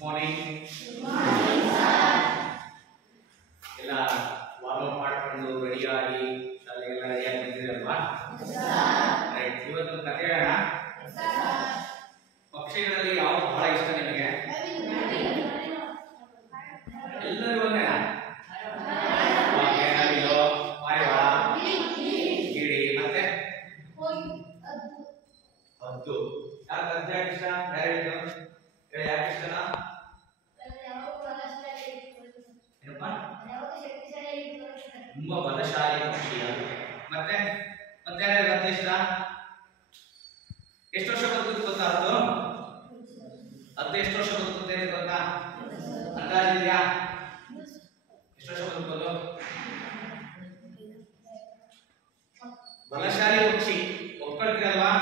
Morning ಎಲ್ಲ warm ಮಾಡ್ಕೊಂಡು ರೆಡಿಯಾಗಿ ಶಾಲೆಗೆಲ್ಲ ರೆಡಿಯಾಗಿ ಬಂದಿರಲ್ವಾ? ರೈಟ್. ಇವತ್ತು ಕಥೆ ಹೇಳೋಣ. ಪಕ್ಷಿಗಳಲ್ಲಿ ಯಾವ್ದು ಬಹಳ ಇಷ್ಟ ನಿಮಗೆ? ಎಲ್ಲರಿಗೂ ಒಂದೇನಾ? ಗಿಳಿ ಮತ್ತೆ ಹದ್ದು. ಯಾಕೆ ಹದ್ದು ಯಾಕೆ ಇಷ್ಟ? ಯಾರು ಯಾಕೆ ಇಷ್ಟನಾ? ತುಂಬಾ ಬಲಶಾಲಿ ಪಕ್ಷಿ ಅದು. ಮತ್ತೆ ಮತ್ತೆ ಯಾರ್ಯಾರಿಗೆ ಇಷ್ಟ? ಎಷ್ಟು ವರ್ಷ ಬದುಕುತ್ತೆ ಗೊತ್ತಾ ಅದು? ಎಷ್ಟು ವರ್ಷ ಬದುಕುತ್ತೆ ಅಂತ ಗೊತ್ತಾ? ಅಂದಾಜಿದೆಯಾ? ಎಷ್ಟು ವರ್ಷ ಬದುಕೋದು? ಬಲಶಾಲಿ ಪಕ್ಷಿ ಒಪ್ಕೊಳ್ತೀರಲ್ವಾ?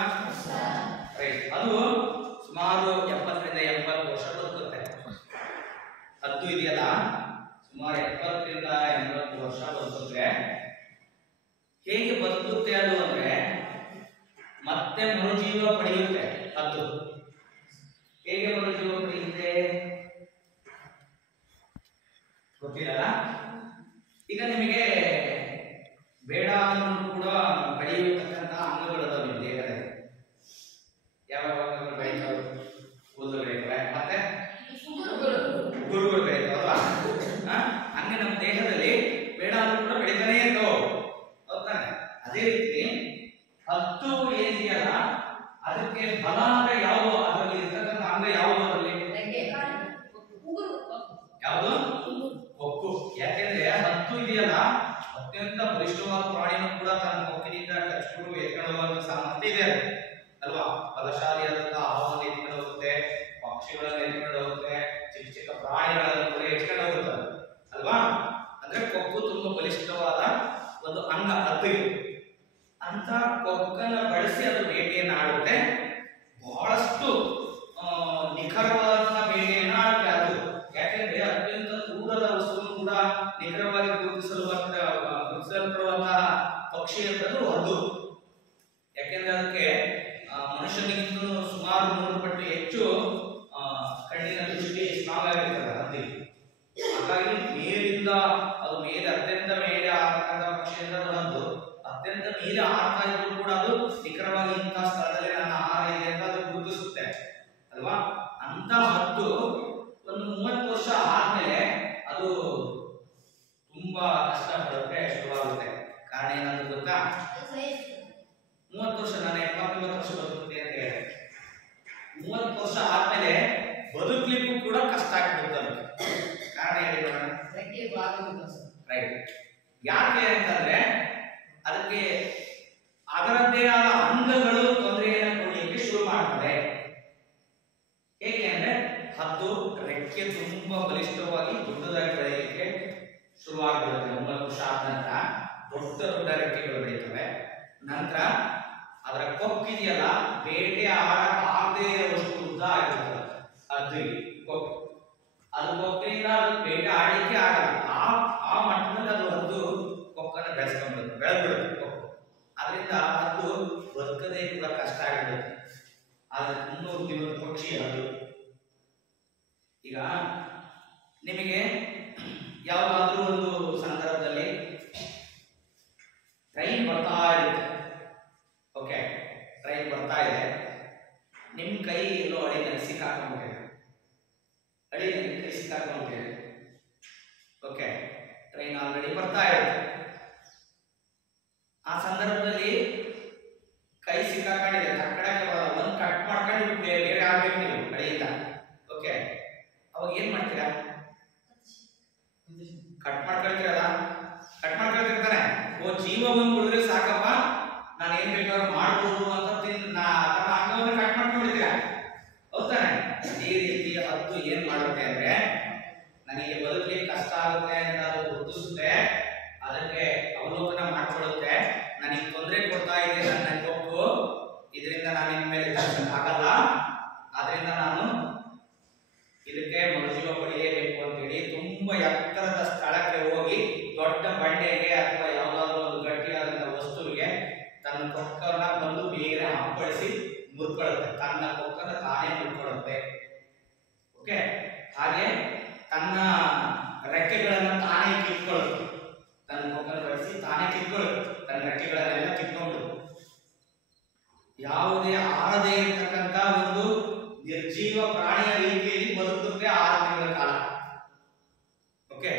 ರೈಟ್. ಅದು ಸುಮಾರು 70 ರಿಂದ 80 ವರ್ಷ ಬದುಕುತ್ತೆ. ಹದ್ದು ಇದೆಯಲ್ಲ, ಸುಮಾರು 70 ರಿಂದ 80 ವರ್ಷ ಬದುಕುತ್ತೆ. ಹೇಗೆ ಬದುಕುತ್ತೆ ಅದು ಅಂದ್ರೆ ಮತ್ತೆ ಮರುಜೀವ ಪಡೆಯುತ್ತೆ. ಹದ್ದು ಹೇಗೆ ಮರುಜೀವ ಪಡೆಯುತ್ತೆ ಗೊತ್ತಿಲ್ಲ. ಈಗ ನಿಮಗೆ ಬೇಡ ಅಂದ್ರೂ ಕೂಡ ಬೆಳೆಯತಕ್ಕಂಥ ಅಂಗಗಳು ನಿಮ್ಮ ದೇಹದಲ್ಲಿ ಯಾವ ಅಂಗಗಳು ಬೆಳೀತಾವೆ? ಕೂದಲು ಬೆಳೀತವೆ, ಮತ್ತೆ ಗುರುಗಳು ಬೆಳೀತಾವಲ್ವಾ? ಹಂಗೆ ನಮ್ಮ ದೇಹದಲ್ಲಿ ಬೇಡ ಅಂದ್ರೂ ಕೂಡ ಬೆಳೀತಾನೆ ಇರ್ತವೆ, ಹೌದಾನೆ? ಅದೇ ರೀತಿ ಹದ್ದು ಏನಿದೆಯಲ್ಲ, ಅದಕ್ಕೆ ಬಲ ಅಂದ್ರೆ ಯಾವುದು? ಅದರಲ್ಲಿ ಇರ್ತಕ್ಕಂಥ ಅಂಗ ಯಾವುದು? ಅದರಲ್ಲಿ ಯಾವುದು? ಕೊಕ್ಕು. ಯಾಕೆಂದ್ರೆ ಹದ್ದು ಇದೆಯಲ್ಲ, ಅತ್ಯಂತ ಬಲಿಷ್ಠವಾದ ಪ್ರಾಣಿನೂ ಕೂಡ ತನ್ನ ಕೊಕ್ಕಿನಿಂದ ಕಚ್ಚಿಕೊಂಡು ಎತ್ಕೊಂಡು ಹೋಗುವಂತ ಸಾಮರ್ಥ್ಯ ಇದೆ ಅಲ್ವಾ? ಬಲಶಾಲಿಯಾದಂತಹ ಆಹಾರವನ್ನು ಎತ್ಕೊಂಡು ಹೋಗುತ್ತೆ, ಪಕ್ಷಿಗಳನ್ನು ಎತ್ಕೊಂಡು ಹೋಗುತ್ತೆ, ಚಿಕ್ಕ ಚಿಕ್ಕ ಪ್ರಾಣಿಗಳನ್ನು ಕೂಡ ಎತ್ಕೊಂಡು ಹೋಗುತ್ತೆ ಅಲ್ವಾ? ಅಂದ್ರೆ ಕೊಕ್ಕು ತುಂಬಾ ಬಲಿಷ್ಠವಾದ ಒಂದು ಅಂಗ ಹದ್ದಿಗೆ. ಅಂತ ಕೊಕ್ಕನ್ನು ಬಳಸಿ ಅದು ಬೇಟೆಯನ್ನು ಆಡುತ್ತೆ. ಬಹಳಷ್ಟು ನಿಖರವಾದಂತಹ ಬೇಟೆಯನ್ನು ಆಡುತ್ತೆ ಅದು. ಯಾಕೆಂದ್ರೆ ಅತ್ಯಂತ ದೂರದ ವಸ್ತುವನ್ನು ಕೂಡ ನಿಖರವಾಗಿ ಗುರುತಿಸಲ್ಪಡುವಂತಹ ಪಕ್ಷಿ ಅಂತದ್ದು ಹದ್ದು. ಯಾಕೆಂದ್ರೆ ಅದಕ್ಕೆ ಮನುಷ್ಯನಿಗಿಂತ ಸುಮಾರು 3 ಪಟ್ಟು ಹೆಚ್ಚು ಕಣ್ಣಿನ ದೃಷ್ಟಿ ಸ್ಟ್ರಾಂಗ್ ಆಗಿರ್ತದೆ ಹದ್ದಿ. ಹಾಗಾಗಿ ಮೇಲಿಂದ ಅದು ಮೇಲೆ ಅತ್ಯಂತ ಮೇಲೆ ಆಗತಕ್ಕಂಥ ಪಕ್ಷಿಯಿಂದ ಹದ್ದು ಅತ್ಯಂತ ಮೇಲೆ ಆಗ್ತಾ ಇದ್ರು ಕೂಡ ಅದು ನಿಖರವಾಗಿ ಇಂತಹ ಸ್ಥಳದಲ್ಲಿ ನನ್ನ ಆಹಾರ ಇದೆ ಅಂತ ಅದು ಗುರುತಿಸುತ್ತೆ ಅಲ್ವಾ? ಅಂತ ಹದ್ದು ಒಂದು 30 ವರ್ಷ ಆದ್ಮೇಲೆ ಅದು ತುಂಬಾ ಕಷ್ಟ ಪಡೋಕೆ ಶುರುವಾಗುತ್ತೆ. ಕಾರಣ ಏನಂತ ಗೊತ್ತಾ? 30 ವರ್ಷ, ನಾನು 80-90 ವರ್ಷ ಬದುಕುತ್ತೆ ಅಂತ ಹೇಳಿದೆ. 30 ವರ್ಷ ಆದ್ಮೇಲೆ ಬದುಕಲಿಕ್ಕೂ ಕೂಡ ಕಷ್ಟ ಆಗ್ಬಿಡುತ್ತೆ ಅದಕ್ಕೆ. ಕಾರಣ ಹೇಳಿ ನೋಡೋಣ. ರೈಟ್. ಯಾಕೆ ಅಂತಂದ್ರೆ ಅದಕ್ಕೆ ಅದರದ್ದೇ ಆದ ಅಂಗಗಳು ತೊಂದರೆಯನ್ನು ಕೊಡಲಿಕ್ಕೆ ಶುರು ಮಾಡ್ತವೆ. ಹೇಗೆ ಅಂದ್ರೆ ಹದ್ದು ರೆಕ್ಕೆ ತುಂಬಾ ಬಲಿಷ್ಠವಾಗಿ ದೊಡ್ಡದಾಗಿ ಬೆಳೆಯಲಿಕ್ಕೆ ಶುರುವಾಗ್ಬಿಡುತ್ತೆ. 9 ವರ್ಷ ಆದ ನಂತರ ದೊಡ್ಡ ದೊಡ್ಡ ರೆಕ್ಕೆಗಳು ಬೆಳೀತವೆ. ನಂತರ ಅದರ ಕೊಕ್ಕಿದೆಯಲ್ಲ, ಬೇಟೆ ಆಗದೇ ಇರುವಷ್ಟು ಉದ್ದ ಆಗಿರ್ತದೆ ಹದ್ದಿಗೆ ಕೊಕ್ಕು. ಅದು ಕೊಕ್ಕಿನಿಂದ ಅದು ಬೇಟೆ ಆಡಲಿಕ್ಕೆ ಆಗಲ್ಲ. ಆ ಮಟ್ಟದಲ್ಲಿ ಅದು ಹದ್ದು ಕೊಕ್ಕನ್ನು ಬೆಳೆಸ್ಕೊಂಡ್ಬಿಡುತ್ತೆ, ಬೆಳೆದ್ಬಿಡುತ್ತೆ ಕೊಕ್ಕು. ಅದರಿಂದ ಹದ್ದು ಬದುಕದೇ ಕೂಡ ಕಷ್ಟ ಆಗಿಬಿಡುತ್ತೆ. ಆದ್ರೆ ಇನ್ನೂ ಜೀವದ ಪಕ್ಷಿ ಹದ್ದು. ಈಗ ನಿಮಗೆ ಯಾವುದಾದ್ರೂ ಒಂದು ಸಂದರ್ಭದಲ್ಲಿ ಟ್ರೈನ್ ಬರ್ತಾ ಇರುತ್ತೆ. ಓಕೆ, ಟ್ರೈನ್ ಬರ್ತಾ ಇದೆ, ನಿಮ್ ಕೈ ಎಲ್ಲೋ ಅಡಿನಲ್ಲಿ ಸಿಕ್ಕಾಕೊಂಡ್ಬಿಟ್ಟಿದೆ. ಅಡಿನಲ್ಲಿ ಕೈ ಸಿಕ್ಕಾಕೊಂಡ್ಬಿಟ್ಟಿದೆ. ಓಕೆ, ಟ್ರೈನ್ ಆಲ್ರೆಡಿ ಬರ್ತಾ ಇರುತ್ತೆ. ಆ ಸಂದರ್ಭದಲ್ಲಿ ಕೈ ಸಿಕ್ಕಾಕೊಂಡಿದೆ, ಕಟ್ಟಡಕ್ಕೆ ಬರೋಲ್ಲ, ಒಂದು ಕಟ್ ಮಾಡ್ಕೊಂಡು ಬೇರೆ ಆಗ್ಬೇಕು ನೀವು ಕಡೆಯಿಂದ. ಓಕೆ, ಅವಾಗ ಏನ್ ಮಾಡ್ತೀರಾ? Cut ಮಾಡ್ಕೊಳ್ತೀರಲ್ಲ, cut ಮಾಡ್ಕೊಳ್ತಿರ್ತಾನೆ. ಓ, ಜೀವ ಬಂದು ಉಳಿದ್ರೆ ಸಾಕಪ್ಪ, ನಾನು ಏನ್ ಬೇಕಾದ್ರೂ ಮಾಡ್ಬೋದು ಅಂತ ತನ್ನ ಅಂಗವನ್ನು ಕಟ್ ಮಾಡ್ಕೊಂಡಿದ್ದೀರಾ, ಹೌದಾನೆ? ಈ ರೀತಿ ಹದ್ದು ಏನ್ ಮಾಡುತ್ತೆ ಅಂದ್ರೆ, ನನಗೆ ಬದುಕಲಿಕ್ಕೆ ಕಷ್ಟ ಆಗುತ್ತೆ ಅಂತ ಅದು ಗುರುತಿಸುತ್ತೆ. ಅದಕ್ಕೆ ಅವಲೋಕನ ಮಾಡ್ಕೊಳ್ಳುತ್ತೆ. ನನಗೆ ತೊಂದರೆ ಕೊಡ್ತಾ ಇದೆ ನನ್ನ ಕೊಕ್ಕು, ಇದರಿಂದ ನಾನು ಇನ್ಮೇಲೆ ಆಗಲ್ಲ, ಆದ್ರಿಂದ ನಾನು ಇದಕ್ಕೆ ಮರುಜೀವ ಪಡೆಯಬೇಕು ಅಂತೇಳಿ ತುಂಬಾ ಎತ್ತರದ ಸ್ಥಳಕ್ಕೆ ಹೋಗಿ ದೊಡ್ಡ ಬಂಡೆಗೆ ಅಥವಾ ಯಾವುದಾದ್ರೂ ಒಂದು ಗಟ್ಟಿಯಾದಂತಹ ವಸ್ತುವಿಗೆ ತನ್ನ ಕೊಕ್ಕನ್ನ ಬಂದು ಬೇರೆ ಹಂಪಳಿಸಿ ಮುರ್ಕೊಳ್ಳುತ್ತೆ. ತನ್ನ ಕೊಕ್ಕನ್ನ ತಾನೇ ಮುರ್ಕೊಳ್ಳುತ್ತೆ. ಓಕೆ, ನಿರ್ಜೀವ ಪ್ರಾಣಿಯ ರೀತಿಯಲ್ಲಿ ಬದುಕುತ್ತೆ 6 ತಿಂಗಳ ಕಾಲ. ಓಕೆ,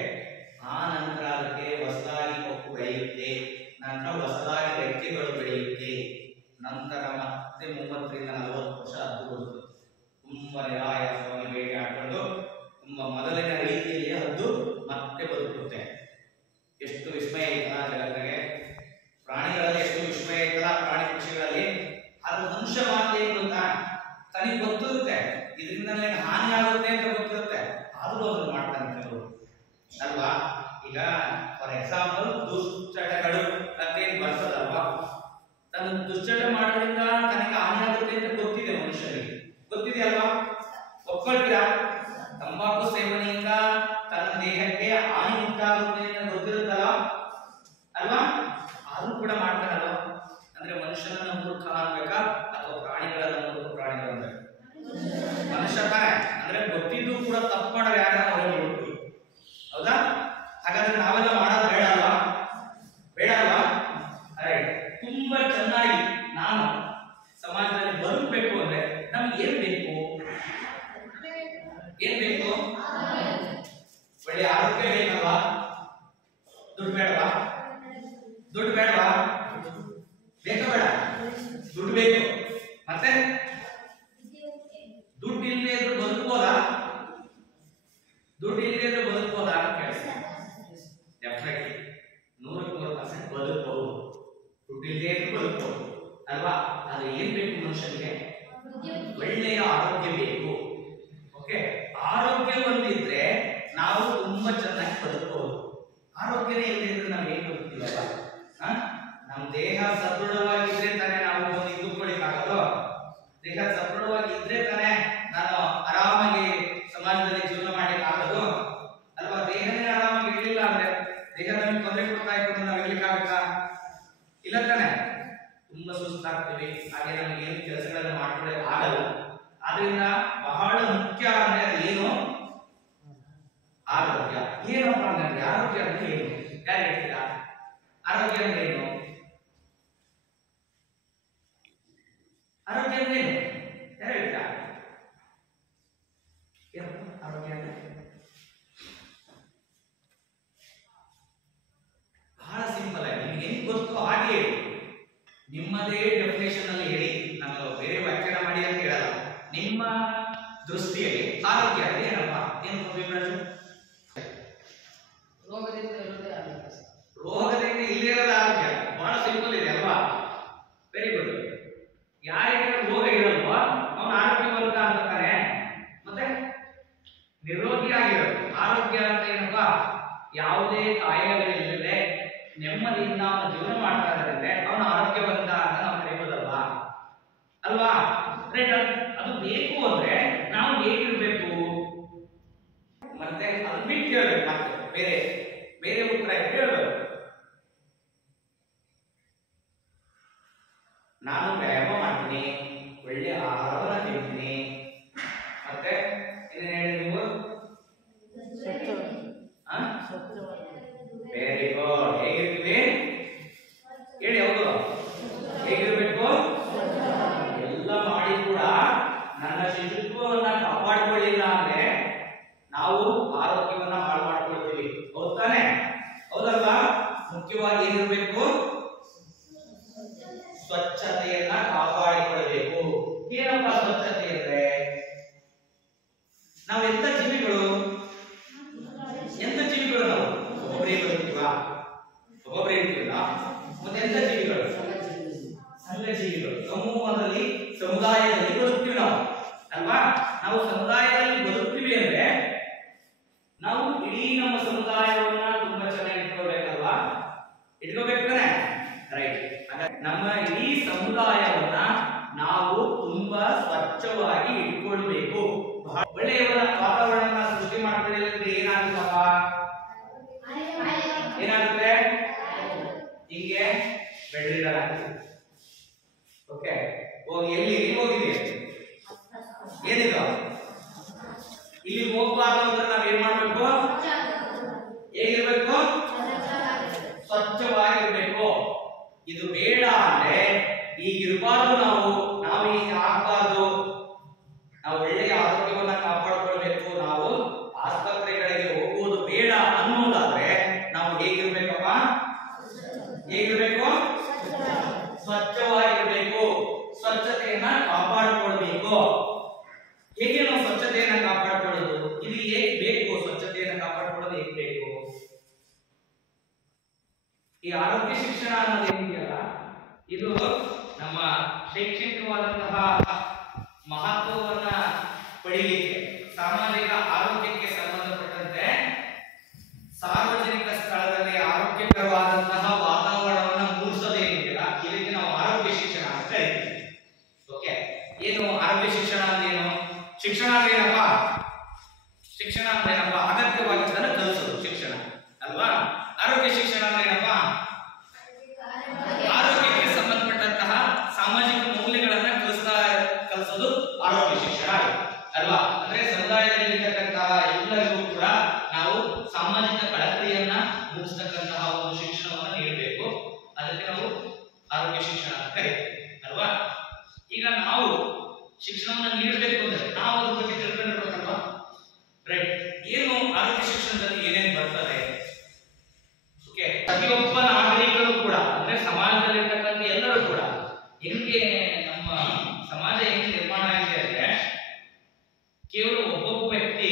ಆ ನಂತರ ಅದಕ್ಕೆ ಹೊಸದಾಗಿ ಕೊಕ್ಕು ಬೆಳೆಯುತ್ತೆ, ನಂತರ ಹೊಸದಾಗಿ ರೆಕ್ಕೆಗಳು ಬೆಳೆಯುತ್ತೆ, ನಂತರ ಮತ್ತೆ 30 ರಿಂದ 40 ವರ್ಷ ಅದು ಬದುಕುತ್ತೆ. ತುಂಬಾ ನಿರಾಯಾಸವಾಗಿ ಬೇಟೆ ಆಡ್ಕೊಂಡು ತುಂಬಾ ಮೊದಲಿನ ರೀತಿಯಲ್ಲಿ ಅದು ಮತ್ತೆ ಬದುಕುತ್ತೆ. ಎಷ್ಟು ವಿಸ್ಮಯ ಐತಲ್ಲ ಜಗತ್ತಿಗೆ, ಪ್ರಾಣಿಗಳಲ್ಲಿ ಎಷ್ಟು ವಿಸ್ಮಯ ಐತಲ್ಲ ಪ್ರಾಣಿ ಪಕ್ಷಿಗಳಲ್ಲಿ. ಅದು ಮನುಷ್ಯ ಮಾತ್ರ ಏನ್ ಗೊತ್ತಾ, ತನಗೆ ಗೊತ್ತಿರುತ್ತೆ ಇದರಿಂದ ನನಗೆ ಹಾನಿ ಆಗುತ್ತೆ ಅಂತ ಗೊತ್ತಿರುತ್ತೆ, ಆದ್ರೂ ಅದನ್ನು ಮಾಡ್ತಾನೆ ಕೆಲವರು ಅಲ್ವಾ. ಈಗ ಫಾರ್ ಎಕ್ಸಾಂಪಲ್ ದುಶ್ಚಟಗಳು ಅಂತೇನು ಬರ್ತದಲ್ವಾ, ತನ್ನ ದುಶ್ಚಟ ಮಾಡೋದ್ರಿಂದ ತನಗೆ ಹಾನಿ ಆಗುತ್ತೆ ಅಂತ ಗೊತ್ತಿದೆ, ಮನುಷ್ಯನಿಗೆ ಗೊತ್ತಿದೆ ಅಲ್ವಾ, ಒಪ್ಕೊಳ್ತೀರಾ? ತಂಬಾಕು ಸೇವನೆಯಿಂದ ತನ್ನ ದೇಹಕ್ಕೆ ಹಾನಿ ಉಂಟಾಗುತ್ತೆ ಅಂತ ಗೊತ್ತಿರುತ್ತಲ್ಲ ಅಲ್ವಾ, ಆದ್ರೂ ಕೂಡ ಮಾಡ್ತಾರಲ್ವಾ. ಅಂದ್ರೆ ಮನುಷ್ಯನನ್ನ ಮೂರ್ಖ ಅನ್ಬೇಕಾ ಅಥವಾ ಪ್ರಾಣಿಗಳನ್ನ ಮೂರ್ಖ ಪ್ರಾಣಿಗಳು ಅನ್ಬೇಕು? ಮನುಷ್ಯ ತಾನೆ, ಅಂದ್ರೆ ಗೊತ್ತಿದ್ದು ಕೂಡ ತಪ್ಪು ಮಾಡೋರು ಯಾರು? ಅವರಿಗೆ ಹುಟ್ಟು, ಹೌದಾ? ಹಾಗಾದ್ರೆ ನಾವೆಲ್ಲ ಮಾಡೋದು ಬೇಡ ಅಲ್ವಾ? ಬೇಡ ಅಲ್ವಾ? ತುಂಬಾ ಚೆನ್ನಾಗಿ ನಾನು ಸಮಾಜದಲ್ಲಿ ಬದುಕಬೇಕು ಅಂದ್ರೆ ನಮ್ಗೆ ಏನ್ ಬೇಕು? ಏನ್ ಬೇಕು? ಒಳ್ಳೆ ಆರೋಗ್ಯ ಬೇಕಲ್ವಾ? ದುಡ್ಡು ಬೇಡವಾ? ದುಡ್ಡು ಬೇಡವಾ? ಬೇಕಾ ಬೇಡ? ದುಡ್ಡು ಬೇಕು. ಮತ್ತೆ ದುಡ್ಡು ಇಲ್ಲದೆ ಇದ್ರು ಬದುಕಬೋದಾ? ದುಡ್ಡು ಇಲ್ಲದೆ ಇದ್ರು ಬದುಕಬೋದಾ ಅಂತ ಕೇಳಿ, ಡೆಫಿನೆಟ್ಲಿ 100% ಬದುಕಬಹುದು. ದುಡ್ಡು ಇಲ್ಲದೆ ಇದ್ರು ಬದುಕಬಹುದು ಅಲ್ವಾ. ಆದ್ರೆ ಏನ್ ಬೇಕು ಮನುಷ್ಯನಿಗೆ? ಒಳ್ಳೆಯ ಆರೋಗ್ಯ ಬೇಕು. ಓಕೆ, ಆರೋಗ್ಯ ಹೊಂದಿದ್ರೆ ನಾವು ತುಂಬಾ ಚೆನ್ನಾಗಿ ಬದುಕಬಹುದು. ಆರೋಗ್ಯನೇ ಇಲ್ಲದಿದ್ರೆ ನಾವು ಹೇಗೆ ಬದುಕ್ತೀವಲ್ಲ? ನಮ್ಮ ದೇಹ ಸದೃಢವಾಗಿದ್ರೆ ತಾನೇ ನಾವು ಒಂದು ಇದ್ದುಕೊಳ್ಳಿಕ್ಕಾಗಲ್ಲ. ದೇಹ ಸದೃಢವಾಗಿದ್ರೆ ತಾನೇ ನಾನು ಆರಾಮಾಗಿ ಸಮಾಜದಲ್ಲಿ ಜೀವನ ಮಾಡ್ಲಿಕ್ಕೆ ಆಗೋದು ಅಲ್ವಾ. ದೇಹನೇ ಆರಾಮಾಗಿ ಇರಲಿಲ್ಲ ಅಂದ್ರೆ, ದೇಹ ನಮಗೆ ತೊಂದರೆ ಕೊಡ್ತಾ ಇತ್ತು ನಾವು ಇರ್ಲಿಕ್ಕಾಗುತ್ತಾ? ಇಲ್ಲ ತಾನೆ, ತುಂಬಾ ಸುಸ್ತಾಗ್ತೀವಿ, ಹಾಗೆ ನಮ್ಗೆ ಏನು ಕೆಲಸಗಳನ್ನ ಮಾಡ್ಕೊಳ್ಳೋಕೆ ಆಗಲ್ಲ. ಆದ್ರಿಂದ ಬಹಳ ಮುಖ್ಯ ಅಂದ್ರೆ ಅದು ಏನು? ಆರೋಗ್ಯ. ಏನಪ್ಪ ಅಂದ್ರೆ ಆರೋಗ್ಯ ಅಂದ್ರೆ ಏನು? ಯಾರು ಹೇಳ್ತೀರಾ? ಆರೋಗ್ಯ ಅಂದ್ರೆ ಏನು? ಆರೋಗ್ಯ ಅಂದ್ರೆ ಏನು? ಯಾರು ಹೇಳ್ತೀರಾ? ಏನಪ್ಪ ಆರೋಗ್ಯ ಅಂದ್ರೆ? ಬಹಳ ಸಿಂಪಲ್ ಆಗಿ ನಿಮ್ಗೆ ಹೆಂಗ್ ಗೊತ್ತು ಹಾಗೆ ಹೇಳಿ, ನಿಮ್ಮದೇ ಡೆಫಿನೇಷನ್ ಅಲ್ಲಿ ಹೇಳಿ. ನಾನು ಬೇರೆ ವ್ಯಾಖ್ಯಾನ ಮಾಡಿ ಅಂತ ಹೇಳಲ್ಲ. ನಿಮ್ಮ ದೃಷ್ಟಿಯಲ್ಲಿ ಆರೋಗ್ಯ ಅಂದ್ರೆ ಏನಪ್ಪ? ಏನು ರೋಗದಿಂದ ಇಲ್ಲದೆ ಇರೋದು ಆರೋಗ್ಯ. ಬಹಳ ಸಿಂಪಲ್ ಇದೆ ಅಲ್ವಾ? Very good. ಯಾರಿಗೆ ರೋಗ ಇರಲ್ವೋ ಅವನು ಆರೋಗ್ಯವಂತ ಅಂತಾನೆ. ಮತ್ತೆ ನಿರೋಗಿಯಾಗಿರೋದು ಆರೋಗ್ಯ ಅಂತ ಏನಪ್ಪ? ಯಾವುದೇ ಕಾಯಿಲೆಗಳಿಲ್ಲದೆ ನೆಮ್ಮದಿಯಿಂದ ಅವನು ಜೀವನ ಮಾಡ್ತಾ ಇದ್ದಾರೆ ಅವನು ಆರೋಗ್ಯವಂತ ಅಂತ ನಾವು ಕರೀಬೋದಲ್ವಾ? ಅಲ್ವಾ? ಅದು ಬೇಕು ಅಂದ್ರೆ ನಾವು ಹೇಗಿರ್ಬೇಕು? ಮತ್ತೆ ಅದು ಬಿಟ್ಟು ಕೇಳಬೇಕು. ಮತ್ತೆ ಬೇರೆ ಬೇರೆ ಉತ್ತರ ಕೇಳಬೇಕು. ನಾನು ವ್ಯಾಯಾಮ ಮಾಡ್ತೀನಿ, ಒಳ್ಳೆ ಆಹಾರವನ್ನು ತಿಂತೀನಿ, ಮತ್ತೆ ಏನೇನು ಹೇಳಿ ನೀವು? Very good. ಹೇಗಿರ್ತೀವಿ ಹೇಳಿ? ಹೌದು, ಹೇಗಿರ್ಬೇಕು? ಎಲ್ಲ ಮಾಡಿ ಕೂಡ ನನ್ನ ಶುಚಿತ್ವವನ್ನ ಕಾಪಾಡಿಕೊಳ್ಳಿಲ್ಲ ಅಂದ್ರೆ ನಾವು ಆರೋಗ್ಯವನ್ನ ಹಾಳು ಮಾಡ್ಕೊಳ್ತೀವಿ. ಹೌದು ತಾನೆ? ಹೌದಲ್ವಾ? ಮುಖ್ಯವಾಗಿ ಏನಿರ್ಬೇಕು? ಸ್ವಚ್ಛತೆಯನ್ನ ಕಾಪಾಡಿಕೊಳ್ಳಬೇಕು. ಏನಪ್ಪ ಸ್ವಚ್ಛತೆ ಅಂದ್ರೆ? ನಾವು ಎಂತ ಜೀವಿಗಳು? ಎಂತ ಜೀವಿಗಳು ನಾವು? ಒಬ್ಬೊಬ್ಬರೇ ಬದುಕ್ತೀವ? ಒಬ್ಬೊಬ್ಬರೇ ಇರ್ತೀವಲ್ಲ. ಮತ್ತೆ ಎಂತ ಜೀವಿಗಳು? ಸಂಘ ಜೀವಿಗಳು. ಸಮೂಹದಲ್ಲಿ ಸಮುದಾಯದಲ್ಲಿ ಬದುಕ್ತೀವಿ ನಾವು ಅಲ್ವಾ? ನಾವು ಸಮುದಾಯದಲ್ಲಿ ಬದುಕ್ತೀವಿ ಅಂದ್ರೆ ನಾವು ಇಡೀ ನಮ್ಮ ಸಮುದಾಯವನ್ನ ತುಂಬಾ ಚೆನ್ನಾಗಿ ಇಟ್ಕೋಬೇಕಲ್ವಾ? ಇಟ್ಕೋಬೇಕು ತಾನೆ? ರೈಟ್. ನಮ್ಮ ಇಡೀ ಸಮುದಾಯವನ್ನ ನಾವು ತುಂಬಾ ಸ್ವಚ್ಛವಾಗಿ ಇಟ್ಕೊಳ್ಬೇಕು. ಒಳ್ಳೆಯ ವಾತಾವರಣ ಸೃಷ್ಟಿ ಮಾಡ್ಕೊಳ್ಳಿದ್ರೆ ಏನಾಗುತ್ತಪ್ಪ? ಏನಾಗುತ್ತೆ? ಹಿಂಗೆ ಬೆಳ್ಳಿಗಳಾಗ್ತದೆ. ಓಕೆ, ಹೋಗಿ ಎಲ್ಲಿ ಹೋಗಿದೆ? ಏನಿದು? ಇಲ್ಲಿ ಹೋಗ್ಬಾರ್ದು ಅಂದ್ರೆ ನಾವೇನ್ ಮಾಡ್ಬೇಕು? ಹೇಗಿರ್ಬೇಕು? ಸ್ವಚ್ಛವಾಗಿರ್ಬೇಕು. ಇದು ಬೇಡ ಅಂದ್ರೆ ಈಗಿರ್ಬಾರ್ದು, ನಾವು ಈಗ ಆಗ್ಬಾರ್ದು. ನಾವು ಒಳ್ಳೆಯ ಆರೋಗ್ಯವನ್ನ ಕಾಪಾಡಿಕೊಳ್ಬೇಕು, ನಾವು ಆಸ್ಪತ್ರೆಗಳಿಗೆ ಹೋಗುವುದು ಬೇಡ ಅನ್ನೋದಾದ್ರೆ ನಾವು ಹೇಗಿರ್ಬೇಕಪ್ಪ? ಹೇಗಿರ್ಬೇಕು? ಸ್ವಚ್ಛವಾಗಿರ್ಬೇಕು, ಸ್ವಚ್ಛತೆಯನ್ನ ಕಾಪಾಡಿಕೊಳ್ಬೇಕು. ಹೇಗೆ ನಾವು ಸ್ವಚ್ಛತೆಯನ್ನ ಕಾಪಾಡಿಕೊಳ್ಳೋದು? ಇದು ಹೇಗೆ ಬೇಕು? ಸ್ವಚ್ಛತೆಯನ್ನ ಕಾಪಾಡಿಕೊಳ್ಳೋದು ಹೇಗೆ ಬೇಕು? ಈ ಆರೋಗ್ಯ ಶಿಕ್ಷಣ ಅನ್ನೋದು ಏನಿದೆಯಲ್ಲ, ಇದು ನಮ್ಮ ಶೈಕ್ಷಣಿಕವಾದಂತಹ ಮಹತ್ವವನ್ನ ಪಡೆಯಲಿಕ್ಕೆ, ಸಾಮಾಜಿಕ ಆರೋಗ್ಯಕ್ಕೆ ಸಂಬಂಧಪಟ್ಟಂತೆ ಸಾರ್ವಜನಿಕ ಸ್ಥಳದಲ್ಲಿ ಆರೋಗ್ಯಕರವಾದಂತಹ ವಾತಾವರಣವನ್ನು ಮೂಡಿಸೋದೇನಿದೆಯಲ್ಲ, ಇದಕ್ಕೆ ನಾವು ಆರೋಗ್ಯ ಶಿಕ್ಷಣ ಅಂತ ಕರಿತೀವಿ. ಓಕೆ, ಏನು ಆರೋಗ್ಯ ಶಿಕ್ಷಣ ಅಂದೇನು? ಶಿಕ್ಷಣ ಅಂದ್ರೆ ಏನಪ್ಪ? ಶಿಕ್ಷಣ ಅಂದ್ರೆ ಏನಪ್ಪ? ಅಗತ್ಯವಾಗಿದ್ದನ್ನು ಕಲಿಸೋದು ಶಿಕ್ಷಣ ಅಲ್ವಾ? ಆರೋಗ್ಯ ಶಿಕ್ಷಣ ಅಂದ್ರೆ ಏನಪ್ಪ? ಆರೋಗ್ಯಕ್ಕೆ ಸಂಬಂಧಪಟ್ಟಂತಹ ಸಾಮಾಜಿಕ ಮೌಲ್ಯಗಳನ್ನ ಕಲಿಸೋದು ಆರೋಗ್ಯ ಶಿಕ್ಷಣ ಅಲ್ವಾ? ಅಂದ್ರೆ ಸಮುದಾಯದಲ್ಲಿರ್ತಕ್ಕಂತಹ ಎಲ್ಲರಿಗೂ ಕೂಡ ನಾವು ಸಾಮಾಜಿಕ ಕಳಕಳಿಯನ್ನ ಮೂಡಿಸತಕ್ಕಂತಹ ಒಂದು ಶಿಕ್ಷಣವನ್ನು ನೀಡಬೇಕು. ಅದಕ್ಕೆ ನಾವು ಆರೋಗ್ಯ ಶಿಕ್ಷಣ ಅಂತ ಕರೀತೀವಿ ಅಲ್ವಾ? ಈಗ ನಾವು ಶಿಕ್ಷಣವನ್ನು ನೀಡಬೇಕು ಅಂದ್ರೆ ನಾವು ಅದ್ರ ಬಗ್ಗೆ ತಿಳ್ಕೊಂಡಿರ್ಬೇಕಲ್ವಾ? ರೈಟ್. ಏನು ಆರೋಗ್ಯ ಶಿಕ್ಷಣದಲ್ಲಿ ಏನೇನು ಬರ್ತದೆ? ಓಕೆ, ಪ್ರತಿಯೊಬ್ಬ ನಾಗರಿಕರು ಕೂಡ ಅಂದ್ರೆ ಸಮಾಜದಲ್ಲಿರ್ತಕ್ಕಂಥ ಎಲ್ಲರೂ ಕೂಡ ಹೆಂಗೆ ನಮ್ಮ ಸಮಾಜ ಹೆಂಗೆ ನಿರ್ಮಾಣ ಆಗಿದೆ ಅಂದ್ರೆ ಕೇವಲ ಒಬ್ಬೊಬ್ಬ ವ್ಯಕ್ತಿ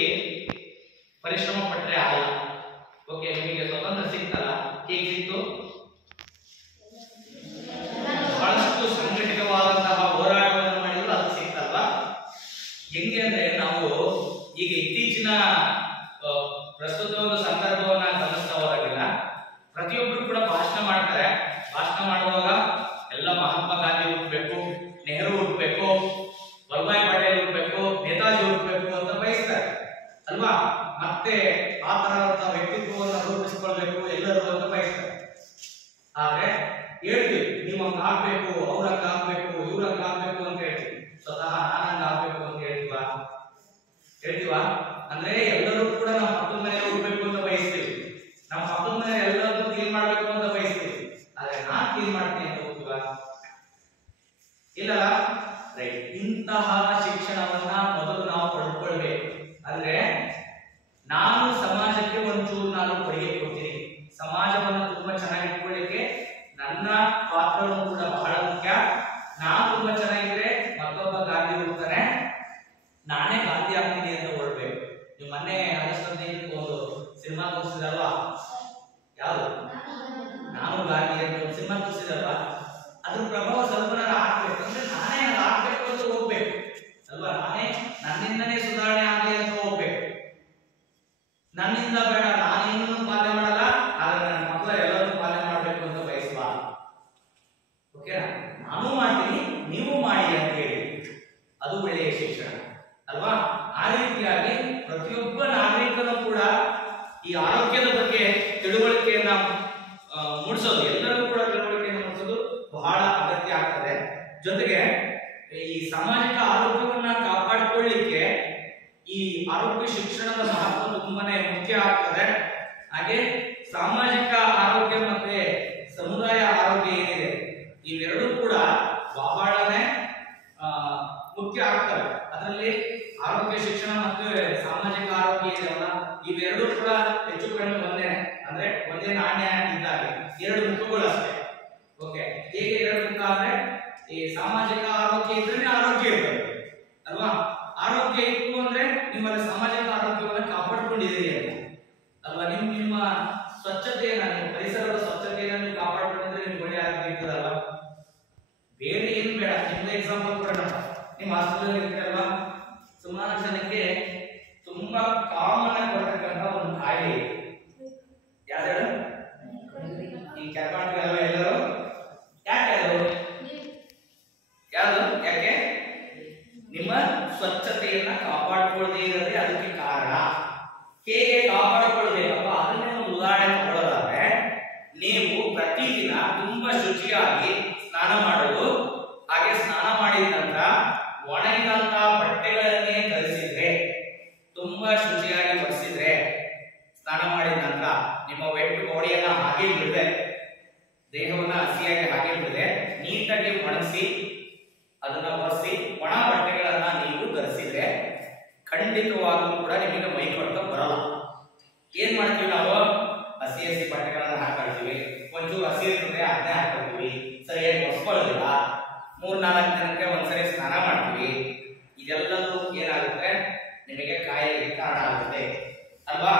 ಪರಿಶ್ರಮ ಪಟ್ಟರೆ ಆಗಲ್ಲ. ಓಕೆ, ನಿಮಗೆ ಸ್ವತಂತ್ರ ಸಿಗ್ತಲ್ಲ, ಹೇಗೆ ಸಿಕ್ತು? ಬಹಳಷ್ಟು ಸಂಘಟಿತವಾದಂತಹ ಹೋರಾಟವನ್ನು ಮಾಡಿದ್ರು ಅದು ಸಿಗ್ತಲ್ವಾ? ಹೆಂಗೆ ಅಂದ್ರೆ ನಾವು ಈಗ ಇತ್ತೀಚಿನ ಪ್ರಸ್ತುತ ಒಂದು ಸಂದರ್ಭವನ್ನ ಗಮನಿಸ್ತಾ ಹೋದಾಗಿಲ್ಲ, ಪ್ರತಿಯೊಬ್ಬರು ಕೂಡ ಭಾಷಣ ಮಾಡ್ತಾರೆ. ಭಾಷಣ ಮಾಡುವಾಗ ಎಲ್ಲ ಮಹಾತ್ಮ ಗಾಂಧಿ ಹುಟ್ಟಬೇಕು, ನೆಹರು ಹುಟ್ಟಬೇಕು, ವಲ್ಲಭಾಯ್ ಪಟೇಲ್ ಹುಟ್ಟಬೇಕು, ನೇತಾಜಿ ಹುಟ್ಟಬೇಕು ಅಂತ ಬಯಸ್ತಾರೆ ಅಲ್ವಾ? ಮತ್ತೆ ಆ ತರಹದ ವ್ಯಕ್ತಿತ್ವವನ್ನು ರೂಪಿಸಿಕೊಳ್ಬೇಕು ಎಲ್ಲರೂ ಅಂತ ಬಯಸ್ತಾರೆ. ಆದ್ರೆ ಹೇಳ್ತೀವಿ ನೀವು ಹಂಗ ಆಗ್ಬೇಕು, ಅವ್ರಂಗ ಆಗ್ಬೇಕು, ಇವ್ರಂಗ ಆಗ್ಬೇಕು ಅಂತ ಹೇಳ್ತೀವಿ. ಸ್ವತಃ ನಾನಂಗ ಆಗ್ಬೇಕು ಅಂತ ಹೇಳ್ತೀವಾ? ಅಂದ್ರೆ ಎಲ್ಲರೂ ಕೂಡ ನಮ್ಮ ಪಕ್ಕದ ಮನೆಯಲ್ಲಿ ಹುಡ್ಬೇಕು ಅಂತ ಬಯಸ್ತೀವಿ, ನಮ್ಮ ಪಕ್ಕದ ಮನೆ ಎಲ್ಲರನ್ನೂ ಕ್ಲೀನ್ ಮಾಡ್ಬೇಕು ಅಂತ ಬಯಸ್ತೀವಿ. ಆದ್ರೆ ನಾನ್ ಕ್ಲೀನ್ ಮಾಡ್ತೀನಿ ಅಂತ ಹೋಗ್ತೀವಾ? ಇಲ್ಲ. ರೈಟ್. ಇಂತಹ ಶಿಕ್ಷಣವನ್ನ ಮೊದಲು ನಾವು ಪಡ್ಕೊಳ್ಬೇಕು. ಅಂದ್ರೆ ನಾನು ಸಮಾಜಕ್ಕೆ ಒಂಚೂರು ನಾನು ಕೊಡುಗೆ ಕೊಡ್ತೀನಿ, ಸಮಾಜವನ್ನು ತುಂಬಾ ಚೆನ್ನಾಗಿ ಇಟ್ಕೊಳ್ಳಿಕ್ಕೆ ನನ್ನ ಪಾತ್ರನೂ ಕೂಡ ಬಹಳ ಮುಖ್ಯ. ನಾನು ತುಂಬಾ ಚೆನ್ನಾಗಿದ್ರೆ ಮತ್ತೊಬ್ಬ ಗಾಂಧಿ ಹುಡ್ತಾನೆ, ನಾನೇ ಗಾಂಧಿ ಆಗ್ತೀನಿ ಅಂತ ಹೊರಡ್ಬೇಕು. ನೀವು ಮೊನ್ನೆ ಆಗಸ್ಟ್ 15 ಒಂದು ಸಿನಿಮಾ ತೋರಿಸಿದಲ್ವಾ? ಯಾವುದು? ನಾನು ಗಾಂಧಿ ಅಂತ ಒಂದು ಸಿನಿಮಾ ತೋರಿಸಿದಲ್ವಾ? ಅದ್ರ ಪ್ರಭಾವ ಸ್ವಲ್ಪ ನಾನು ಆಗ್ಬೇಕು ಅಂದ್ರೆ ನಾನೇ ಆಗ್ಬೇಕು ಅಂತ ಹೋಗ್ಬೇಕು ಅಲ್ವಾ? ನಾನೇ ನನ್ನಿಂದನೇ ಸುಧಾರಣೆ ಆಗಲಿ ಅಂತ ಹೋಗ್ಬೇಕು. ನನ್ನಿಂದ ಬೇಡ, ನಾನೇನು ಪಾಲನೆ ಮಾಡಲ್ಲ, ಆದ್ರೆ ನನ್ನ ಮಕ್ಕಳ ಎಲ್ಲರೂ ಪಾಲನೆ ಮಾಡ್ಬೇಕು ಅಂತ ಬಯಸಬಾರ್ದು. ಓಕೆನಾ? ನಾನು ಮಾಡ್ತೀನಿ, ನೀವು ಮಾಡಿ ಅಂತ ಹೇಳಿ, ಅದು ಒಳ್ಳೆಯ ಶಿಕ್ಷಣ ಅಲ್ವಾ? ಆ ರೀತಿಯಾಗಿ ಪ್ರತಿಯೊಬ್ಬ ನಾಗರಿಕನು ಕೂಡ ಈ ಆರೋಗ್ಯದ ಬಗ್ಗೆ ತಿಳುವಳಿಕೆಯನ್ನ ಮೂಡಿಸೋದು, ಎಲ್ಲರೂ ಕೂಡ ತಿಳುವಳಿಕೆಯನ್ನು ಮೂಡಿಸೋದು ಬಹಳ ಅಗತ್ಯ ಆಗ್ತದೆ. ಜೊತೆಗೆ ಈ ಸಾಮಾಜಿಕ ಆರೋಗ್ಯವನ್ನ ಕಾಪಾಡಿಕೊಳ್ಳಿಕ್ಕೆ ಈ ಆರೋಗ್ಯ ಶಿಕ್ಷಣದ ಮಹತ್ವ ತುಂಬಾನೇ ಮುಖ್ಯ ಆಗ್ತದೆ. ಹಾಗೆ ಸಾಮಾಜಿಕ ಆರೋಗ್ಯ ಮತ್ತೆ ಸಮುದಾಯ ಆರೋಗ್ಯ ಏನಿದೆ ಇವೆರಡೂ ಕೂಡ ಬಹಳನೇ ಮುಖ್ಯ ಆಗ್ತವೆ. ಅದರಲ್ಲಿ ಆರೋಗ್ಯ ಶಿಕ್ಷಣ ಮತ್ತು ಸಾಮಾಜಿಕ ಆರೋಗ್ಯ ಇದೆಯಲ್ಲ, ಇವೆರಡೂ ಕೂಡ ಹೆಚ್ಚು ಕಡಿಮೆ ಒಂದೇನೆ, ಅಂದ್ರೆ ಒಂದೇ ನಾಣ್ಯ ಇದ್ದಾಗೆ ಎರಡು ಮುಖಗಳು ಅಷ್ಟೇ. ಓಕೆ, ಹೇಗೆ ಎರಡು ಮುಖ ಅಂದ್ರೆ ಈ ಸಾಮಾಜಿಕ ಆರೋಗ್ಯ ಇದ್ರೆ ಆರೋಗ್ಯ ಇರ್ತದೆ ಅಲ್ವಾ? ಆರೋಗ್ಯ ಇತ್ತು ಅಂದ್ರೆ ನಿಮ್ಮಲ್ಲಿ ಸಾಮಾಜಿಕ ಆರೋಗ್ಯವನ್ನು ಕಾಪಾಡಿಕೊಂಡಿದ್ದೀರಿ ಅಂತ ಅಲ್ವಾ? ನಿಮ್ಮ ಸ್ವಚ್ಛತೆಯನ್ನ, ನಿಮ್ಮ ಪರಿಸರದ ಸ್ವಚ್ಛತೆಯನ್ನ ನೀವು ಕಾಪಾಡಿಕೊಂಡಿದ್ರೆ ನಿಮ್ಗೆ ಒಳ್ಳೆ ಆರೋಗ್ಯ ಇರ್ತದಲ್ವಾ? ಬೇರೆ ಏನು ಬೇಡ. ನಿಮ್ದು ಎಕ್ಸಾಂಪಲ್ ಕೊಡೋಣ. ನಿಮ್ಮ ಹಾಸ್ಪಿಟಲ್ ಇರ್ತೀರಲ್ವಾ, ಸುಮಾರು ಜನಕ್ಕೆ ತುಂಬಾ ಕಾಮನ್ ಆಗಿ ಬರ್ತಕ್ಕಂಥ ಒಂದು ಕಾಯಿಲೆ ಯಾವ್ದು? ಈ ಕ್ಯಾಪಾಟಿಗೆ ಅಲ್ವಾ ಎಲ್ಲರೂ? ಯಾಕೆ ಅದು? ಯಾವುದು? ಯಾಕೆ? ನಿಮ್ಮ ಸ್ವಚ್ಛತೆಯನ್ನ ಕಾಪಾಡಿಕೊಳ್ಳದೆ ಇರೋದೇ ಅದಕ್ಕೆ ಕಾರಣ. ಹೇಗೆ ಕಾಪಾಡಿಕೊಳ್ಬೇಕಪ್ಪ ಅದನ್ನೇ ಒಂದು ಉದಾಹರಣೆ ತಗೊಳ್ಳೋದಾದ್ರೆ, ನೀವು ಪ್ರತಿದಿನ ತುಂಬಾ ಶುಚಿಯಾಗಿ ಸ್ನಾನ ಮಾಡೋದು, ಹಾಗೆ ಸ್ನಾನ ಮಾಡಿದ ನಂತರ ಒಣಗಿದಂತಹ ಬಟ್ಟೆಗಳನ್ನೇ ಧರಿಸಿದ್ರೆ, ತುಂಬಾ ಶುಚಿಯಾಗಿ ಒರೆಸಿದ್ರೆ, ಸ್ನಾನ ಮಾಡಿದ ನಂತರ ನಿಮ್ಮ ವೆಟ್ ಬಾಡಿಯನ್ನ ಹಾಗೆ ಬಿಡದೆ, ದೇಹವನ್ನ ಹಸಿಯಾಗಿ ಹಾಗೆ ಬಿಡದೆ ನೀಟಾಗಿ ಒಣಗಿಸಿ ಅದನ್ನ ಒರೆಸಿ ಒಣ ಬಟ್ಟೆಗಳನ್ನ ನೀವು ಧರಿಸಿದ್ರೆ ಖಂಡಿತವಾಗ್ಲೂ ಕೂಡ ನಿಮಗೆ ಮೈ ಕೊಡ್ತಾ ಬರಲ್ಲ. ಏನ್ ಮಾಡ್ತೀವಿ ನಾವು? ಹಸಿ ಹಸಿ ಬಟ್ಟೆಗಳನ್ನ ಹಾಕೊಳ್ತೀವಿ, ಒಂಚೂರು ಹಸಿ ಇರ್ತದೆ ಅದನ್ನೇ ಹಾಕೊಳ್ತೀವಿ, ಸರಿಯಾಗಿ ಒಸ್ಕೊಳ್ಳೋದಿಲ್ಲ, 3-4 ದಿನಕ್ಕೆ ಒಂದ್ಸರಿ ಸ್ನಾನ ಮಾಡ್ತೀವಿ. ಇದೆಲ್ಲದೂ ಏನಾಗುತ್ತೆ? ನಿಮಗೆ ಕಾಯಿಲೆಗೆ ಕಾರಣ ಆಗುತ್ತೆ ಅಲ್ವಾ?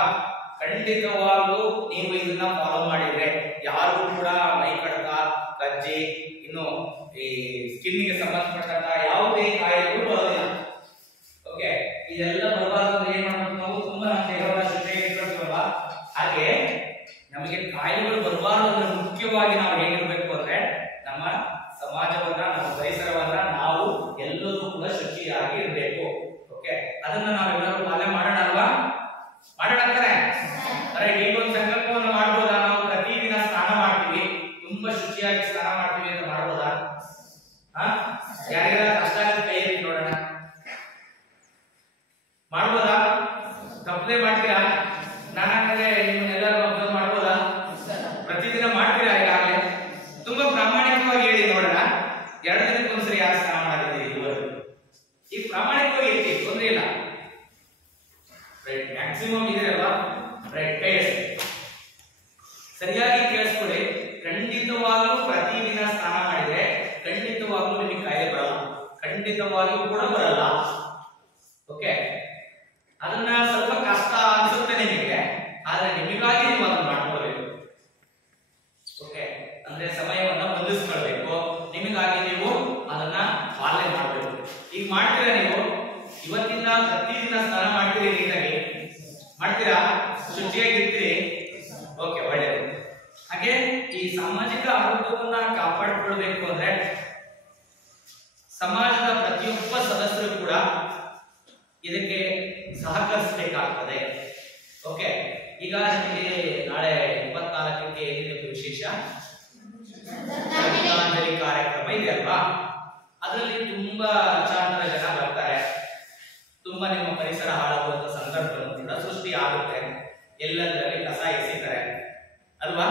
ಖಂಡಿತವಾಗ್ಲೂ ನೀವು ಇದನ್ನ ಫಾಲೋ ಮಾಡಿದ್ರೆ ಯಾರು ಕೂಡ ಮೈ ಕಡತ, ಕಜ್ಜಿ, ಇನ್ನು ಈ ಸ್ಕಿನ್ಗೆ ಸಂಬಂಧಪಟ್ಟಂತ ಯಾವುದೇ ಕಾಯಿಲೆಗಳು ಬರೋದಿಲ್ಲ. ಓಕೆ, ಇದೆಲ್ಲ ಬರಬಾರ್ದು ಅಂದ್ರೆ ಏನ್ ಮಾಡ್ಬೇಕು ನಾವು? ತುಂಬಾ ನಮ್ಮ ದೇಹವನ್ನ ಶುಚಿಯಾಗಿ ಇಟ್ಕೊಳ್ತೀವಲ್ಲ, ಹಾಗೆ ನಮಗೆ ಕಾಯಿಲೆಗಳು ಬರಬಾರ್ದು ಅಂದ್ರೆ ಮುಖ್ಯವಾಗಿ ನಾವು ಹೇಗಿರ್ಬೇಕು ಅಂದ್ರೆ ನಮ್ಮ ಸಮಾಜವನ್ನ, ನಮ್ಮ ಪರಿಸರವನ್ನ ನಾವು ಎಲ್ಲರೂ ಕೂಡ ಶುಚಿಯಾಗಿ ಇರಬೇಕು. ಓಕೆ, ಅದನ್ನ ನಾವೆಲ್ಲರೂ ಪಾಲನೆ ಮಾಡೋಣ ಅಲ್ವಾ? ಮಾಡೋಣ ಅಂತಾರೆ. ಈಗ ಒಂದು ಸಂಕಲ್ಪವನ್ನು ಮಾಡ್ಬೋದಾ? ನಾವು ಪ್ರತಿದಿನ ಸ್ನಾನ ಮಾಡ್ತೀವಿ, ತುಂಬಾ ಶುಚಿಯಾಗಿ ಸ್ನಾನ ಮಾಡ್ತೀವಿ ಅಂತ ಮಾಡ್ಬೋದಾ? ಯಾರಿಗೆಲ್ಲ ಕಷ್ಟ ಆಗುತ್ತೆ ಕೈ ಎತ್ತಿ ನೋಡೋಣ. ಮಾಡ್ಬೋದಾ? ತಪ್ಪದೆ ಮಾಡ್ತೀರಾ? ನಾನಾದ್ರೆ ನಿಮ್ಮನ್ನೆಲ್ಲರೂ ಅಬ್ಸರ್ವ್ ಮಾಡ್ಬೋದಾ? ಪ್ರತಿದಿನ ಮಾಡ್ತೀರಾ? ಈಗಾಗಲೇ ತುಂಬಾ ಪ್ರಾಮಾಣಿಕವಾಗಿ ಹೇಳಿ ನೋಡೋಣ. 2 ದಿನಕ್ಕೊಂದ್ಸರಿ ಯಾರು ಸ್ನಾನ ಮಾಡಿದ್ದೀರಿ ಇದುವರೆಗೂ? ಈಗ ಪ್ರಾಮಾಣಿಕವಾಗಿ ಹೇಳ್ತಿ, ತೊಂದ್ರೆ ಇಲ್ಲ. ರೈಟ್, ಮ್ಯಾಕ್ಸಿಮಮ್ ಇದೆ ಅಲ್ವಾ? ರೈಟ್, ಕೈ ಸರಿಯಾಗಿ ಕೇಳಿಸ್ಕೊಳ್ಳಿ. ಖಂಡಿತವಾಗ್ಲೂ ಪ್ರತಿದಿನ ಸ್ನಾನ ಮಾಡಿದ್ರೆ ಖಂಡಿತವಾಗ್ಲೂ ನಿಮಗೆ ಕಾಯಿಲೆ ಬರಲ್ಲ, ಖಂಡಿತವಾಗಿಯೂ ಕೂಡ ಬರಲ್ಲ. ಓಕೆ, ಅದನ್ನ ಸ್ವಲ್ಪ ಕಷ್ಟ ಅನ್ಸುತ್ತೆ ನಿಮಗೆ, ಆದ್ರೆ ನಿಮಗಾಗಿ ನೀವು ಅದನ್ನ ಮಾಡ್ಕೊಳ್ಬೇಕು. ಓಕೆ, ಅಂದ್ರೆ ಸಮಯವನ್ನ ಹೊಂದಿಸ್ಕೊಳ್ಬೇಕು, ನಿಮಗಾಗಿ ನೀವು ಅದನ್ನ ಪಾಲನೆ ಮಾಡಬೇಕು. ಈಗ ಮಾಡ್ತೀರಾ ನೀವು? ಇವತ್ತಿಂದ ಪ್ರತಿದಿನ ಸ್ನಾನ ಮಾಡ್ತೀರಿ, ನೀಟಾಗಿ ಮಾಡ್ತೀರಾ, ಶುಚಿಯಾಗಿರ್ತೀರಿ? ಓಕೆ, ಒಳ್ಳೆಯದು. ಹಾಗೆ ಈ ಸಾಮಾಜಿಕ ಆರೋಗ್ಯವನ್ನ ಕಾಪಾಡಿಕೊಳ್ಬೇಕು ಅಂದ್ರೆ ಸಮಾಜದ ಪ್ರತಿಯೊಬ್ಬ ಸದಸ್ಯರು ಕೂಡ ಇದಕ್ಕೆ ಸಹಕರಿಸಬೇಕಾಗ್ತದೆ. ಓಕೆ, ಈಗ ನಿಮಗೆ ನಾಳೆ 24ಕ್ಕೆ ಏನಿದೆ ವಿಶೇಷ? ಶ್ರದ್ಧಾಂಜಲಿ ಕಾರ್ಯಕ್ರಮ ಇದೆ ಅಲ್ವಾ? ಅದರಲ್ಲಿ ತುಂಬಾ ಲಕ್ಷಾಂತರ ಜನ ಬರ್ತಾರೆ. ತುಂಬಾ ನಿಮ್ಮ ಪರಿಸರ ಹಾಳಾಗುವಂತ ಸಂದರ್ಭಗಳು ಕೂಡ ಸೃಷ್ಟಿ ಆಗುತ್ತೆ. ಎಲ್ಲದರಲ್ಲಿ ಕಸ ಎಸೆತಾರೆ ಅಲ್ವಾ?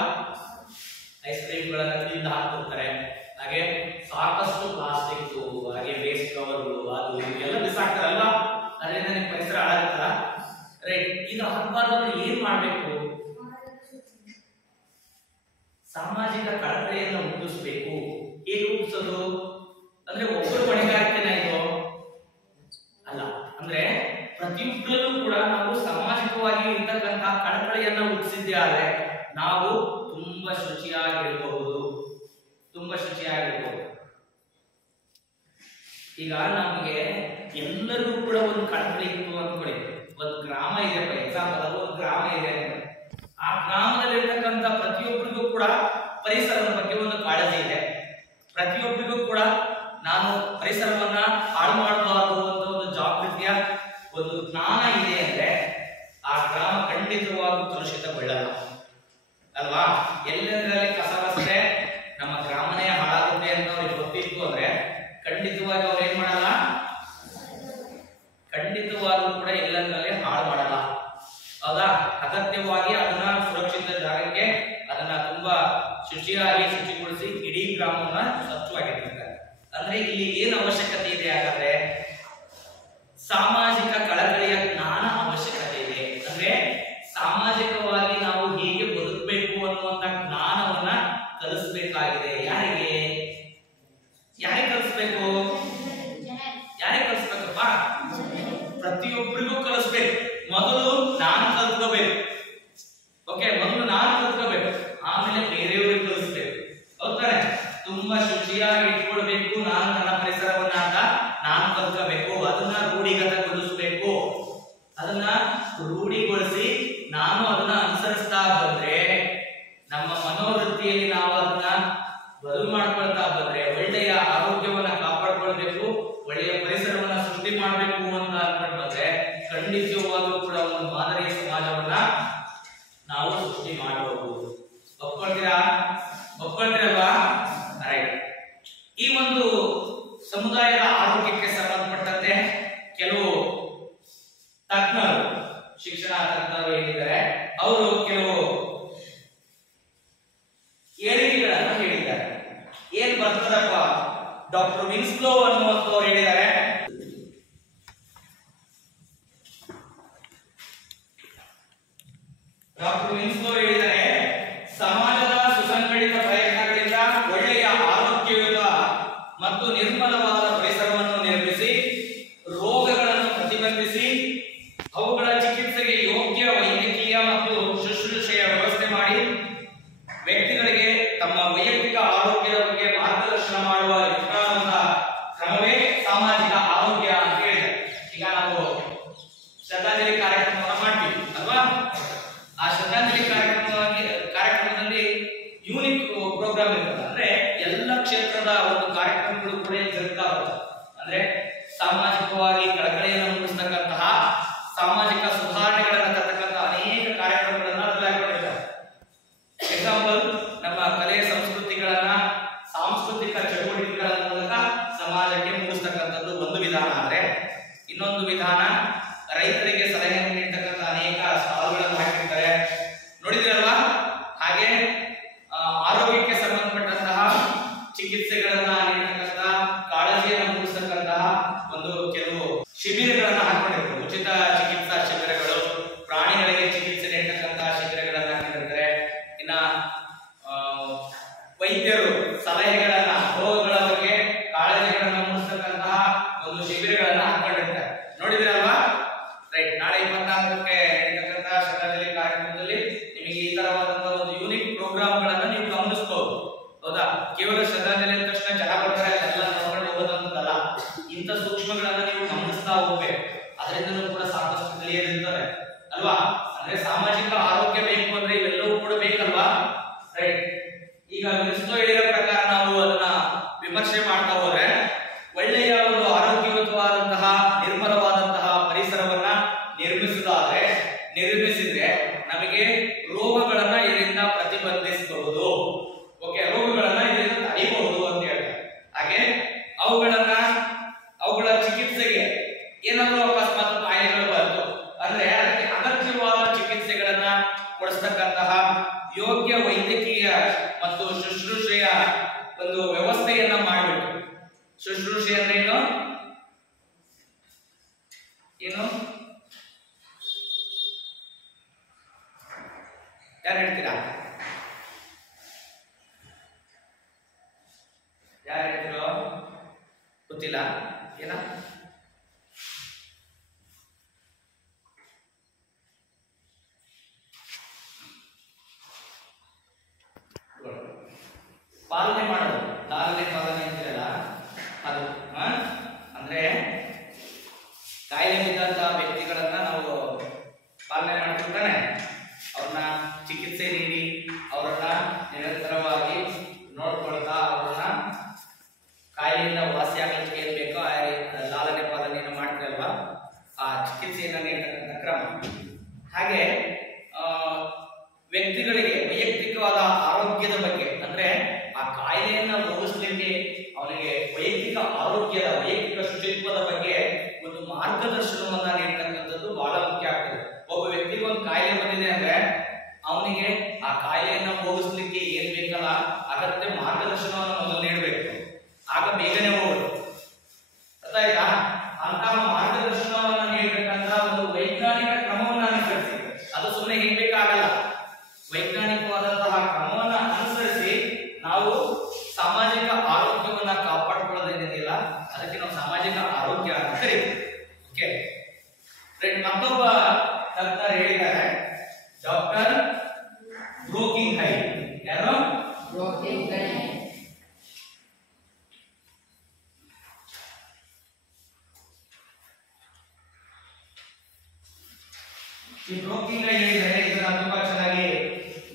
ಐಸ್ ಕ್ರೀಮ್ಗಳನ್ನ ತಿಂದು ಹಾಕ್ತಿರ್ತಾರೆ, ಹಾಗೆ ಸಾಕಷ್ಟು ಪ್ಲಾಸ್ಟಿಕ್, ಹಾಗೆ ವೇಸ್ಟ್ ಕವರ್ಗಳು, ಅದು ಎಲ್ಲ ಬಿಸಾಕ್ತಾರಲ್ವಾ? ಅದರಿಂದ ನಿಮ್ಮ ಪರಿಸರ ಹಾಳಾಗುತ್ತಲ್ಲ. ರೈಟ್, ಈಗ ಆಗಬಾರ್ದು ಅಂದ್ರೆ ಏನ್ ಮಾಡ್ಬೇಕು? ಸಾಮಾಜಿಕ ಕಳಕಳಿಯನ್ನು ಹುಟ್ಟಿಸ್ಬೇಕು. ಹೇಗೆ ಹುಟ್ಟಿಸೋದು ಅಂದ್ರೆ ಒಬ್ಬರು ಹೊಣೆಗಾರಿಕೆನ ಇದು ಅಲ್ಲ, ಅಂದ್ರೆ ಪ್ರತಿಯೊಬ್ಬರಲ್ಲೂ ಕೂಡ ನಾವು ಸಾಮಾಜಿಕವಾಗಿ ಇರ್ತಕ್ಕಂತಹ ಕಳಕಳಿಯನ್ನ ಹುಟ್ಟಿಸಿದ್ದೇ ಆದ್ರೆ ನಾವು ತುಂಬಾ ಶುಚಿಯಾಗಿರಬಹುದು, ತುಂಬಾ ಶುಚಿಯಾಗಿರ್ಬಹುದು. ಈಗ ನಮಗೆ ಎಲ್ಲರಿಗೂ ಕೂಡ ಒಂದು ಕಳಕಳಿ ಇತ್ತು ಅಂದ್ಕೊಳ್ಳಿ. ಒಂದು ಗ್ರಾಮ ಇದೆ, ಎಕ್ಸಾಂಪಲ್, ಅದು ಒಂದು ಗ್ರಾಮ ಇದೆ ಅಂದ್ರೆ ಆ ಗ್ರಾಮದಲ್ಲಿರ್ತಕ್ಕಂಥ ಪ್ರತಿಯೊಬ್ಬರಿಗೂ ಕೂಡ ಪರಿಸರದ ಬಗ್ಗೆ ಒಂದು ಕಾಳಜಿ ಇದೆ. ಪ್ರತಿಯೊಬ್ಬರಿಗೂ ಕೂಡ ನಾನು ಪರಿಸರವನ್ನ ಹಾಳು ಮಾಡಬಾರದು ಅಂತ ಒಂದು ಜಾಗೃತಿಯ ಒಂದು ಜ್ಞಾನ ಇದೆ ಅಂದ್ರೆ ಆ ಗ್ರಾಮ ಖಂಡಿತವಾಗೂ ಕಲುಷಿತಗೊಳ್ಳಲ್ಲ ಅಲ್ವಾ? ಎಲ್ಲೆಂದರಲ್ಲಿ ಕಸವಷ್ಟೇ ನಮ್ಮ ಗ್ರಾಮನೇ ಹಾಳಾಗುತ್ತೆ ಅಂತ ಅವ್ರಿಗೆ ಗೊತ್ತಿತ್ತು ಅಂದ್ರೆ ಖಂಡಿತವಾಗಿ ಅವ್ರು ಏನ್ ಮಾಡಲ್ಲ, ಖಂಡಿತವಾಗೂ ಕೂಡ ಎಲ್ಲೆಂದರಲ್ಲಿ ಹಾಳು ಮಾಡಲ್ಲ. ಹೌದಾ? ಅಗತ್ಯವಾಗಿ ಅದನ್ನ ಸುರಕ್ಷಿತ ಜಾಗಕ್ಕೆ ಅದನ್ನ ತುಂಬಾ ಶುಚಿಗೊಳಿಸಿ ಇಡೀ ಗ್ರಾಮವನ್ನ ಸ್ವಚ್ಛವಾಗಿರ್ತಾರೆ. ಅಂದ್ರೆ ಇಲ್ಲಿ ಏನು ಅವಶ್ಯಕತೆ ಇದೆ ಹಾಗಾದ್ರೆ? ಸಾಮಾಜಿಕ ಕಳಕಳಿಯ ಜ್ಞಾನ ಅವಶ್ಯಕತೆ ಇದೆ. ಅಂದ್ರೆ ಸಾಮಾಜಿಕವಾಗಿ ನಾವು ಹೇಗೆ ಬದುಕಬೇಕು ಅನ್ನುವಂತ ಜ್ಞಾನವನ್ನ ಕಲಿಸಬೇಕಾಗಿದೆ. ಯಾರಿಗೆ ಕಲಿಸ್ಬೇಕು? ಯಾರಿಗೆ ಕಲಿಸ್ಬೇಕಪ್ಪ? ಪ್ರತಿಯೊಬ್ಬರಿಗೂ ಕಲಿಸ್ಬೇಕು. ಮೊದಲು ನಾನು ಕಲ್ತ್ಕೋಬೇಕು. ಓಕೆ, ಮೊದಲು ನಾನು ಕಲ್ತ್ಕೋಬೇಕು, ಆಮೇಲೆ ಬೇರೆಯವರಿಗೆ ಕಲಿಸ್ಬೇಕು. ಹೌದಾನೆ? ತುಂಬಾ ಶುಚಿಯಾಗಿ ಇಟ್ಕೊಳ್ಬೇಕು ನಾನು ನನ್ನ ಪರಿಸರವನ್ನ ಅಂತ ನಾನು ಕಲ್ತ್ಕೋಬೇಕು. ಅದನ್ನ ರೂಢಿಗತಗೊಳಿಸಬೇಕು. ಅದನ್ನ ರೂಢಿಗೊಳಿಸಿ ನಾನು ಅದನ್ನ ಅನುಸರಿಸ್ತಾ ಬಂದ್ರೆ, ನಮ್ಮ ಮನೋವೃತ್ತಿಯಲ್ಲಿ ನಾವು ಅದನ್ನ ಬದಲು ಮಾಡ್ಕೊಳ್ತಾ ಬಂದ್ರೆ, ಒಳ್ಳೆಯ ಆರೋಗ್ಯವನ್ನ ಕಾಪಾಡ್ಕೊಳ್ಬೇಕು, ಒಳ್ಳೆಯ ಪರಿಸರವನ್ನ ಸೃಷ್ಟಿ ಮಾಡಬೇಕು ಅಂತ ಅನ್ಕೊಂಡು ಬಂದ್ರೆ ಖಂಡಿತವಾಗ್ಲೂ ಕೂಡ ಒಂದು ಮಾದರಿಯ ಸಮಾಜವನ್ನ ನಾವು ಸೃಷ್ಟಿ ಮಾಡಬಹುದು. ಒಪ್ಕೊಳ್ತೀರಲ್ವಾ? ರೈಟ್. ಈ ಒಂದು ಸಮುದಾಯದ ಆರೋಗ್ಯಕ್ಕೆ ಸಂಬಂಧಪಟ್ಟಂತೆ ಕೆಲವು ತಜ್ಞರು, ಶಿಕ್ಷಣ ತಜ್ಞರು ಏನಿದ್ದಾರೆ ಅವರು ಕೆಲವು ಹೇಳಿಕೆಗಳನ್ನ ಹೇಳಿದ್ದಾರೆ. ಏನ್ ಬರ್ತದಪ್ಪ? ಡಾಕ್ಟರ್ ವಿನ್ಸ್ಲೋ ಅನ್ನುವಂಥವ್ರು ಹೇಳಿದ್ದಾರೆ, ವಿನ್ಸ್ಲೋ ಹೇಳಿದರೆ ಸಮಾಜದ ಸುಸಂಘಟಿತ ಪ್ರಯತ್ನಗಳಿಂದ ಒಳ್ಳೆಯ ಆರೋಗ್ಯಯುತ ಮತ್ತು ನಿರ್ಮಲವಾದ ಪರಿಸರವನ್ನು ನಿರ್ಮಿಸಿ ರೋಗಗಳನ್ನು ಪ್ರತಿಬಂಧಿಸಿ ಅವುಗಳ ಚಿಕಿತ್ಸೆಗೆ ಯೋಗ್ಯ ವೈದ್ಯಕೀಯ ಮತ್ತು ಶುಶ್ರೂಷೆಯ ವ್ಯವಸ್ಥೆ ಮಾಡಿ ವ್ಯಕ್ತಿಗಳಿಗೆ ತಮ್ಮ ವೈಯಕ್ತಿಕ ಆರೋಗ್ಯದ ಬಗ್ಗೆ ಮಾರ್ಗದರ್ಶನ ಮಾಡುವ ನಿಷ್ಠಾವಂತ ಕ್ರಮವೇ ಸಾಮಾಜಿಕ ಆರೋಗ್ಯ ಅಂತ ಹೇಳಿದೆ. ಈಗ ನಾವು ಶ್ರದ್ಧಾಂಜಲಿ ಕಾರ್ಯಕ್ರಮವನ್ನು ಮಾಡ್ತೀವಿ ಅಲ್ವಾ? ಆ ಶ್ರದ್ಧಾಂಜಲಿ ಕಾರ್ಯಕ್ರಮದಲ್ಲಿ ಯೂನಿಕ್ ಪ್ರೋಗ್ರಾಮ್ ಇರ್ತದೆ. ಅಂದ್ರೆ ಎಲ್ಲ ಕ್ಷೇತ್ರದ ಒಂದು ಕಾರ್ಯಕ್ರಮಗಳು ಕೂಡ ಜರುಗ್ತಾ ಹೋಗ್ತದೆ. ಅಂದ್ರೆ ಸಾಮಾಜಿಕವಾಗಿ ಕಳಕಳಿಯನ್ನು ಮೂಡಿಸತಕ್ಕಂತಹ, ಸಾಮಾಜಿಕ ಸುಧಾರಣೆಗಳನ್ನು ತರ್ತಕ್ಕಂತಹ ಅನೇಕ ಕಾರ್ಯಕ್ರಮಗಳನ್ನ ಅದರಲ್ಲಿ ಹಾಕೊಂಡಿರ್ತಾರೆ. ಎಕ್ಸಾಂಪಲ್, ನಮ್ಮ ಕಲೆ ಸಂಸ್ಕೃತಿಗಳನ್ನ ಸಾಂಸ್ಕೃತಿಕ ಚಟುವಟಿಕೆಗಳ ಮೂಲಕ ಸಮಾಜಕ್ಕೆ ಮೂಡಿಸ್ತಕ್ಕಂಥದ್ದು ಒಂದು ವಿಧಾನ. ಆದ್ರೆ ಇನ್ನೊಂದು ವಿಧಾನ ರೈತರಿಗೆ ಸಲಹೆ ನೀಡತಕ್ಕಂಥ ಅನೇಕ ಸ್ಟಾಲ್ಗಳನ್ನು ಹಾಕಿರ್ತಾರೆ, ನೋಡಿದ್ರಲ್ವಾ? ಹಾಗೆ ಆರೋಗ್ಯಕ್ಕೆ ಸಂಬಂಧಪಟ್ಟಂತಹ ಚಿಕಿತ್ಸೆಗಳನ್ನ ನೀಡತಕ್ಕಂತಹ, ಕಾಳಜಿಯನ್ನು ಮೂಡಿಸತಕ್ಕಂತಹ ಒಂದು ಕೆಲವು ಶಿಬಿರಗಳನ್ನ ಹಾಕೊಂಡಿರ್ತಾರೆ. ಉಚಿತ ಚಿಕಿತ್ಸಾ ಶಿಬಿರಗಳು, ಪ್ರಾಣಿಗಳಿಗೆ ಚಿಕಿತ್ಸೆ ನೀಡತಕ್ಕಂತಹ ಶಿಬಿರಗಳನ್ನ ಹಾಕಿರ್ತಾರೆ. ಇನ್ನ ವೈದ್ಯರು ಸಲಹೆಗಳನ್ನ, ರೋಗಗಳ ಬಗ್ಗೆ ಕಾಳಜಿಗಳನ್ನ ಮೂಡಿಸತಕ್ಕಂತಹ ಒಂದು ಶಿಬಿರಗಳನ್ನ ಹಾಕೊಂಡಿರ್ತಾರೆ. ನೋಡಿದ್ರಲ್ವಾ? ರೈಟ್. ನಾಳೆ 24ಕ್ಕೆ ನಡೀತಕ್ಕಂತಹ ಶ್ರದ್ಧಾಂಜಲಿ ಕಾರ್ಯಕ್ರಮದಲ್ಲಿ ನಿಮಗೆ ಈ ತರವಾದಂತಹ ಒಂದು ಯೂನಿಕ್ ಪ್ರೋಗ್ರಾಮ್ಗಳನ್ನ ನೀವು ಗಮನಿಸಬಹುದು. ಹೌದಾ? ಕೇವಲ ಶ್ರದ್ಧಾಂಜಲಿ ಅಂದ ತಕ್ಷಣ ಜನ ಬರ್ತಾರೆ ಎಲ್ಲ ನೋಡ್ಕೊಂಡು ಹೋಗೋದಂತಲ್ಲ, ಇಂಥ ಸೂಕ್ಷ್ಮಗಳನ್ನ ನೀವು ಗಮನಿಸ್ತಾ ಹೋಗ್ಬೇಕು. ಅದರಿಂದಲೂ ಕೂಡ ಸಾಕಷ್ಟು ತಿಳಿಯದಿರ್ತದೆ ಅಲ್ವಾ? ಅಂದ್ರೆ ಸಾಮಾಜಿಕ ಆರೋಗ್ಯ ಬೇಕು ಅಂದ್ರೆ ಇವೆಲ್ಲವೂ ಕೂಡ ಬೇಕಲ್ವಾ? ರೈಟ್. ಈಗ ವಿನ್ಸ್ಲೋ ಹೇಳಿರೋ ಪ್ರಕಾರ ನಾವು ಅದನ್ನ ವಿಮರ್ಶೆ ಮಾಡ್ತಾ ಹೋದ್ರೆ, ಒಳ್ಳೆಯ ಒಂದು ಆರೋಗ್ಯಯುತವಾದಂತಹ ನಿರ್ಮಲವಾದಂತಹ ಪರಿಸರವನ್ನ ನಿರ್ಮಿಸಿದ್ರೆ ನಮಗೆ ರೋಗಗಳನ್ನ ಇದರಿಂದ ಪ್ರತಿಬಂಧಿಸಬಹುದು. ಓಕೆ, ರೋಗಗಳನ್ನ ಇದರಿಂದ ತಡೆಯಬಹುದು ಅಂತ ಹೇಳ್ತಾರೆ. ಹಾಗೆ ಅವುಗಳ ಚಿಕಿತ್ಸೆಗೆ ಏನಾದರೂ ಅಕಸ್ಮಾತ್ ಕಾಯಿಲೆಗಳು ಬಂತು ಅಂದ್ರೆ ಅದಕ್ಕೆ ಅಗತ್ಯವಾದ ಚಿಕಿತ್ಸೆಗಳನ್ನ ಕೊಡಿಸ್ತಕ್ಕಂತಹ ಯೋಗ್ಯ ವೈದ್ಯಕೀಯ ಮತ್ತು ಶುಶ್ರೂಷೆಯ ಒಂದು ವ್ಯವಸ್ಥೆಯನ್ನ ಮಾಡಿಬಿಟ್ಟು, ಶುಶ್ರೂಷೆ ಅಂದ್ರೆ ಏನು? ಯಾರು ಹೇಳ್ತೀರಾ? ಯಾರು ಹೇಳ್ತಿರೋ? ಗೊತ್ತಿಲ್ಲ. ಏನ ಪಾಲನೆ ಮಾಡೋದು, ಲಾಲನೆ ಪಾಲನೆ ಅಂತೀರಲ್ಲ ಅದು. ಅಂದ್ರೆ ಕಾಯಿಲೆ ಬಿದ್ದಂತಹ ವ್ಯಕ್ತಿಗಳನ್ನ ನಾವು ಪಾಲನೆ ಮಾಡ್ತಿರ್ತಾನೆ, ಅವ್ರನ್ನ ಚಿಕಿತ್ಸೆ ನೀಡಿ ಅವರನ್ನ ನಿರಂತರವಾಗಿ ನೋಡ್ಕೊಳ್ತಾ ಅವ್ರನ್ನ ಕಾಯಿಲೆಯಿಂದ ವಾಸಿ ಆಗಲಿಕ್ಕೆ ಏನ್ ಬೇಕೋ ಆ ಲಾಲನೆ ಪಾಲನೆಯನ್ನು ಮಾಡ್ತಿರಲ್ವಾ, ಆ ಚಿಕಿತ್ಸೆಯನ್ನ ನೀಡತಕ್ಕಂಥ ಕ್ರಮ. ಹಾಗೆ ವ್ಯಕ್ತಿಗಳಿಗೆ ವೈಯಕ್ತಿಕವಾದ ಆರೋಗ್ಯದ ಬಗ್ಗೆ, ಅಂದ್ರೆ ಆ ಕಾಯಿಲೆಯನ್ನ ಹೋಗಿಸ್ಲಿಕ್ಕೆ ಅವನಿಗೆ ವೈಯಕ್ತಿಕ ಆರೋಗ್ಯದ, ವೈಯಕ್ತಿಕ ಶುಚಿತ್ವದ ಬಗ್ಗೆ ಒಂದು ಮಾರ್ಗದರ್ಶನವನ್ನ ನೀಡತಕ್ಕಂಥದ್ದು ಬಹಳ ಮುಖ್ಯ ಆಗ್ತದೆ. ಒಬ್ಬ ವ್ಯಕ್ತಿಗೆ ಒಂದು ಕಾಯಿಲೆ ಬಂದಿದೆ ಅಂದ್ರೆ ಅವನಿಗೆ ಆ ಕಾಯಿಲೆಯನ್ನ ಹೋಗಿಸ್ಲಿಕ್ಕೆ ಏನ್ ಬೇಕಲ್ಲ ಅಗತ್ಯ ಮಾರ್ಗದರ್ಶನವನ್ನು ಮೊದಲು ನೀಡಬೇಕು, ಆಗ ಬೇಗನೆ ಹೋಗುದು. ಗೊತ್ತಾಯ್ತಾ? ಅಂತಹ ಮಾರ್ಗದರ್ಶನವನ್ನ ನೀಡಬೇಕಂತ ಒಂದು ವೈಜ್ಞಾನಿಕ ಕ್ರಮವನ್ನ ಅನುಸರಿಸಿ, ಅದು ಸುಮ್ಮನೆ ಹೇಳಬೇಕಾಗಲ್ಲ. ವೈಜ್ಞಾನಿಕವಾದಂತಹ ಕ್ರಮವನ್ನ ಅನುಸರಿಸಿ ನಾವು ಸಾಮಾಜಿಕ ಆರೋಗ್ಯವನ್ನ ಕಾಪಾಡಿಕೊಳ್ಳೋದೇನಿದೆಯಲ್ಲ ಅದಕ್ಕೆ ನಾವು ಸಾಮಾಜಿಕ ಆರೋಗ್ಯ ಅಂತ ಕರೀತೀವಿ. ಓಕೆ, ಮತ್ತೊಬ್ಬ ತಜ್ಞರು ಹೇಳಿದ್ದಾರೆ, ಡಾಕ್ಟರ್ ಬ್ರೋಕಿಂಗ್. ಯಾರು? ಬ್ರೋಕಿಂಗ್. ಈ ಬ್ರೋಕಿಂಗ್ ಹೇಳಿದರೆ ಇದನ್ನ ತುಂಬಾ ಚೆನ್ನಾಗಿ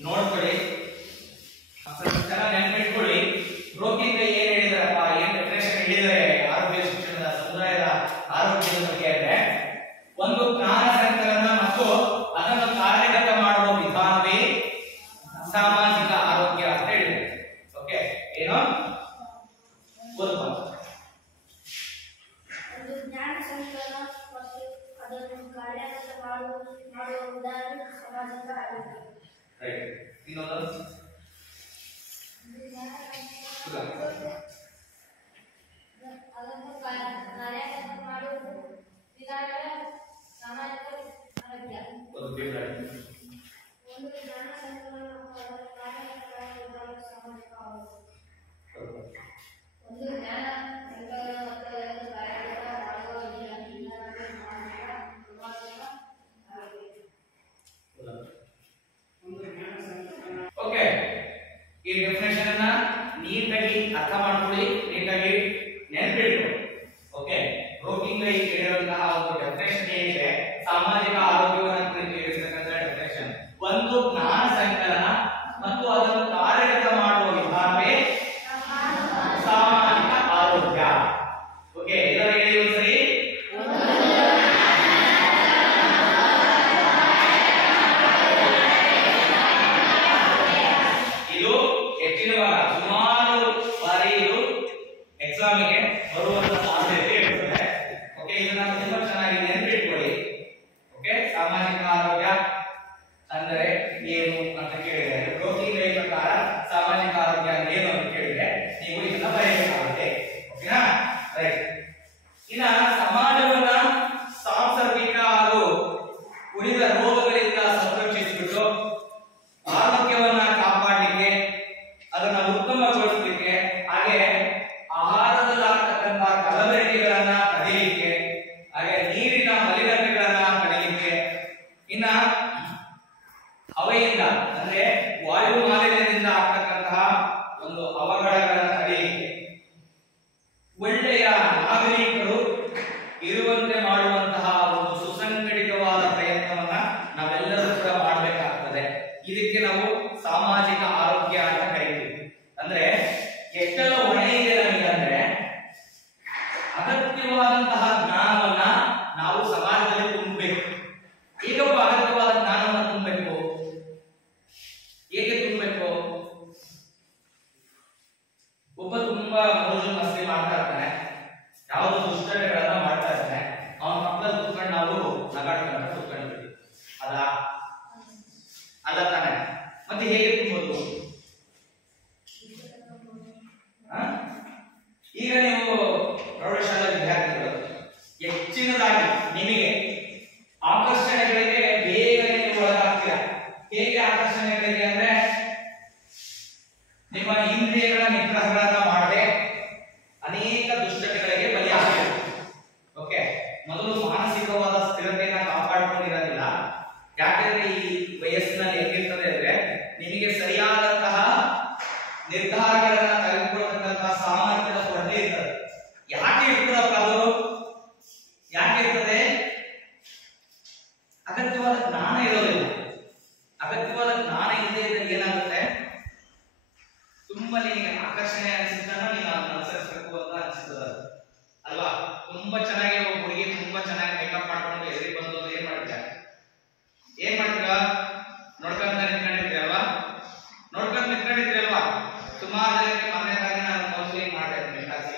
ನೋಡ್ಕೊಳ್ಳಿ, ಚೆನ್ನಾಗಿ ನೆನಪಿಟ್ಕೊಳ್ಳಿ. ಬ್ರೋಕಿಂಗ್ ಏನ್ ಹೇಳಿದಾರಪ್ಪ, ಏನ್ ಡೆಫಿನೇಷನ್ ಹೇಳಿದರೆ ಆರೋಗ್ಯ ಶಿಕ್ಷಣದ ಸಮುದಾಯದ ಆರೋಗ್ಯದ ಬಗ್ಗೆ ಅಂದ್ರೆ, ಒಂದು ಜ್ಞಾನ ಸಂಕಲನ ಮತ್ತು ಅದನ್ನು ಕಾರ್ಯಗತ ಮಾಡುವ ವಿಧಾನವೇ ಸಾಮಾಜಿಕ ಆರೋಗ್ಯ ಅಂತ ಹೇಳಿದೆ. ಓಕೆ, ಏನು ಓದಪ್ಪ? ಒಂದು ಜ್ಞಾನ ಸಂಕಲನ ಮತ್ತು ಅದನ್ನು ಕಾರ್ಯಗತ ಮಾಡುವ ವಿಧಾನ ಸಾಮಾಜಿಕ ಆರೋಗ್ಯ. ರೈಟ್. ಇನ್ನೊಂದು ಅದನ್ನು ಕಾರ್ಯಗತ ಮಾಡುವ ವಿಧಾನವೇ ಸಾಮಾಜಿಕ ಆರೋಗ್ಯ. ಒಂದು ಒಂದು ಉಳಿದ ರೋಗಗಳಿಂದ ಸಂರಕ್ಷಿಸಿಬಿಟ್ಟು ಆರೋಗ್ಯವನ್ನ ಕಾಪಾಡಲಿಕ್ಕೆ, ಅದನ್ನ ಉತ್ತಮಗೊಳಿಸಲಿಕ್ಕೆ, ಹಾಗೆ ಆಹಾರದಲ್ಲಾಗ್ತಕ್ಕಂಥ ಕಲಬೆರಕೆಗಳನ್ನ ತಡೆಯಲಿಕ್ಕೆ, ಹಾಗೆ ನೀರಿನ ಮಲಿನತೆಗಳನ್ನ ತಡೆಯಲಿಕ್ಕೆ, ಇನ್ನ ಹವೆಯಿಂದ ಅಂದ್ರೆ ವಾಯು ಮಾಲಿನ್ಯದಿಂದ ಆಗ್ತಕ್ಕಂತಹ ಒಂದು ಅವಘಡಗಳನ್ನ ತಡೆಯಲಿಕ್ಕೆ, ಒಳ್ಳೆಯ ನಾಗರಿಕರು ಇರುವಂತೆ ಮಾಡುವಂತಹ ಒಂದು ಸುಸಂಘಟಿತವಾದ ಪ್ರಯತ್ನವನ್ನ ನಾವೆಲ್ಲರೂ ಕೂಡ ಮಾಡಬೇಕಾಗ್ತದೆ. ಇದಕ್ಕೆ ನಾವು ಸಾಮಾಜಿಕ ಆರೋಗ್ಯ ಅಂತ ಕರೀತೀವಿ. ಅಂದ್ರೆ ಎಷ್ಟೆಲ್ಲ ಹೊಣೆ ಇದೆ ನಮಗೆ ಅಂದ್ರೆ ಅಗತ್ಯವಾದಂತಹ ಜ್ಞಾನವನ್ನ ನಾವು ಸಮಾಜದಲ್ಲಿ ತುಂಬಬೇಕು. ಈಗಪ್ಪ ಅಗತ್ಯವಾದ ಜ್ಞಾನವನ್ನ ತುಂಬಬೇಕು, ಹೇಗೆ ತುಂಬಬೇಕು? ಒಬ್ಬ ತುಂಬಾ ಮೋಜು ಮಸ್ತಿ ಮಾಡ್ತಾ ಇರ್ತಾನೆ, ಯಾವುದೋ ದುಷ್ಟಗಳನ್ನ ಮಾಡ್ತಾ ಇರ್ತಾನೆ, ಅವನ ಮಕ್ಕಳಲ್ಲಿ ಕೂತ್ಕೊಂಡು ನಾವು ನಗಾಡ್ಕೊಂಡು ಕೂತ್ಕೊಂಡಿರ್ತೀವಿ. ಅಲ್ಲ ತಾನೆ? ಮತ್ತೆ ಹೇಗೆ ತುಂಬೋದು? ಈಗ ನೀವು ಪ್ರೌಢಶಾಲಾ ವಿದ್ಯಾರ್ಥಿಗಳು ಹೆಚ್ಚಿನದಾಗಿ ನಿಮಗೆ ಆಕರ್ಷಣೆಗಳಿಗೆ ಬೇಗನೆ ನೀವು ಒಳಗಾಗ್ತೀರಾ. ಹೇಗೆ ಆಕರ್ಷಣೆಗಳಿಗೆ ಅಂದ್ರೆ ನಿಮ್ಮ ಇಂದ್ರಿಯಗಳ ನಿಗ್ರಹಗಳನ್ನ ಮಾಡದೆ ಅನೇಕ ದುಶ್ಚಟಗಳಿಗೆ ಬಲಿಯಾಗಬೇಕು. ಓಕೆ, ಮೊದಲು ಮಾನಸಿಕವಾದ ಸ್ಥಿರತೆಯನ್ನ ಕಾಪಾಡಿಕೊಂಡಿರೋದಿಲ್ಲ. ಯಾಕೆಂದ್ರೆ ಈ ವಯಸ್ಸಿನಲ್ಲಿ ಹೆಂಗಿರ್ತದೆ ಅಂದ್ರೆ ನಿಮಗೆ ಸರಿಯಾದಂತಹ ನಿರ್ಧಾರಗಳನ್ನ ತೆಗೆದುಕೊಳ್ಳತಕ್ಕಂತಹ ಸಾಮರ್ಥ್ಯದ ಕೊರತೆ ಇರ್ತದೆ. ಯಾಕೆ ಇರ್ತದಪ್ಪ ಅದು? ಯಾಕೆ ಇರ್ತದೆ? ಅಗತ್ಯವಾದ ಜ್ಞಾನ ಇರೋದಿಲ್ಲ. ಅಗತ್ಯವಾದ ಜ್ಞಾನ ಇಲ್ಲದೆ ಇದ್ದರೆ ಏನಾಗುತ್ತೆ? ತುಂಬಾ ನಿನಗೆ ಆಕರ್ಷಣೆ ಅನಿಸಿದ್ದನ್ನ ನೀನು ಅದನ್ನ ಅನುಸರಿಸಬೇಕು ಅಂತ ಅನಿಸ್ತದ ಅಲ್ವಾ? ತುಂಬಾ ಚೆನ್ನಾಗಿ ಒಬ್ಬ ಹುಡುಗಿ ತುಂಬಾ ಚೆನ್ನಾಗಿ ಮೇಕಪ್ ಮಾಡ್ಕೊಂಡು ಎದುರಿಗೆ ಬಂದು ಏನ್ ಮಾಡ್ತಾರೆ? ಏನ್ ಮಾಡ್ತೀರಾ? ನೋಡ್ಕೊಂತ ನಿಂತ್ಕೊಂಡಿರ್ತೀರಲ್ವಾ? ನೋಡ್ಕೊಂತ ನಿಂತ್ಕೊಂಡಿರ್ತೀರಲ್ವಾ? ಸುಮಾರು ಜನಕ್ಕೆ ಮೊನ್ನೆದಾಗಿ ನಾನು ಕೌನ್ಸಿಲಿಂಗ್ ಮಾಡಿದೆ ಮೆಟ್ಟಾಸಿ.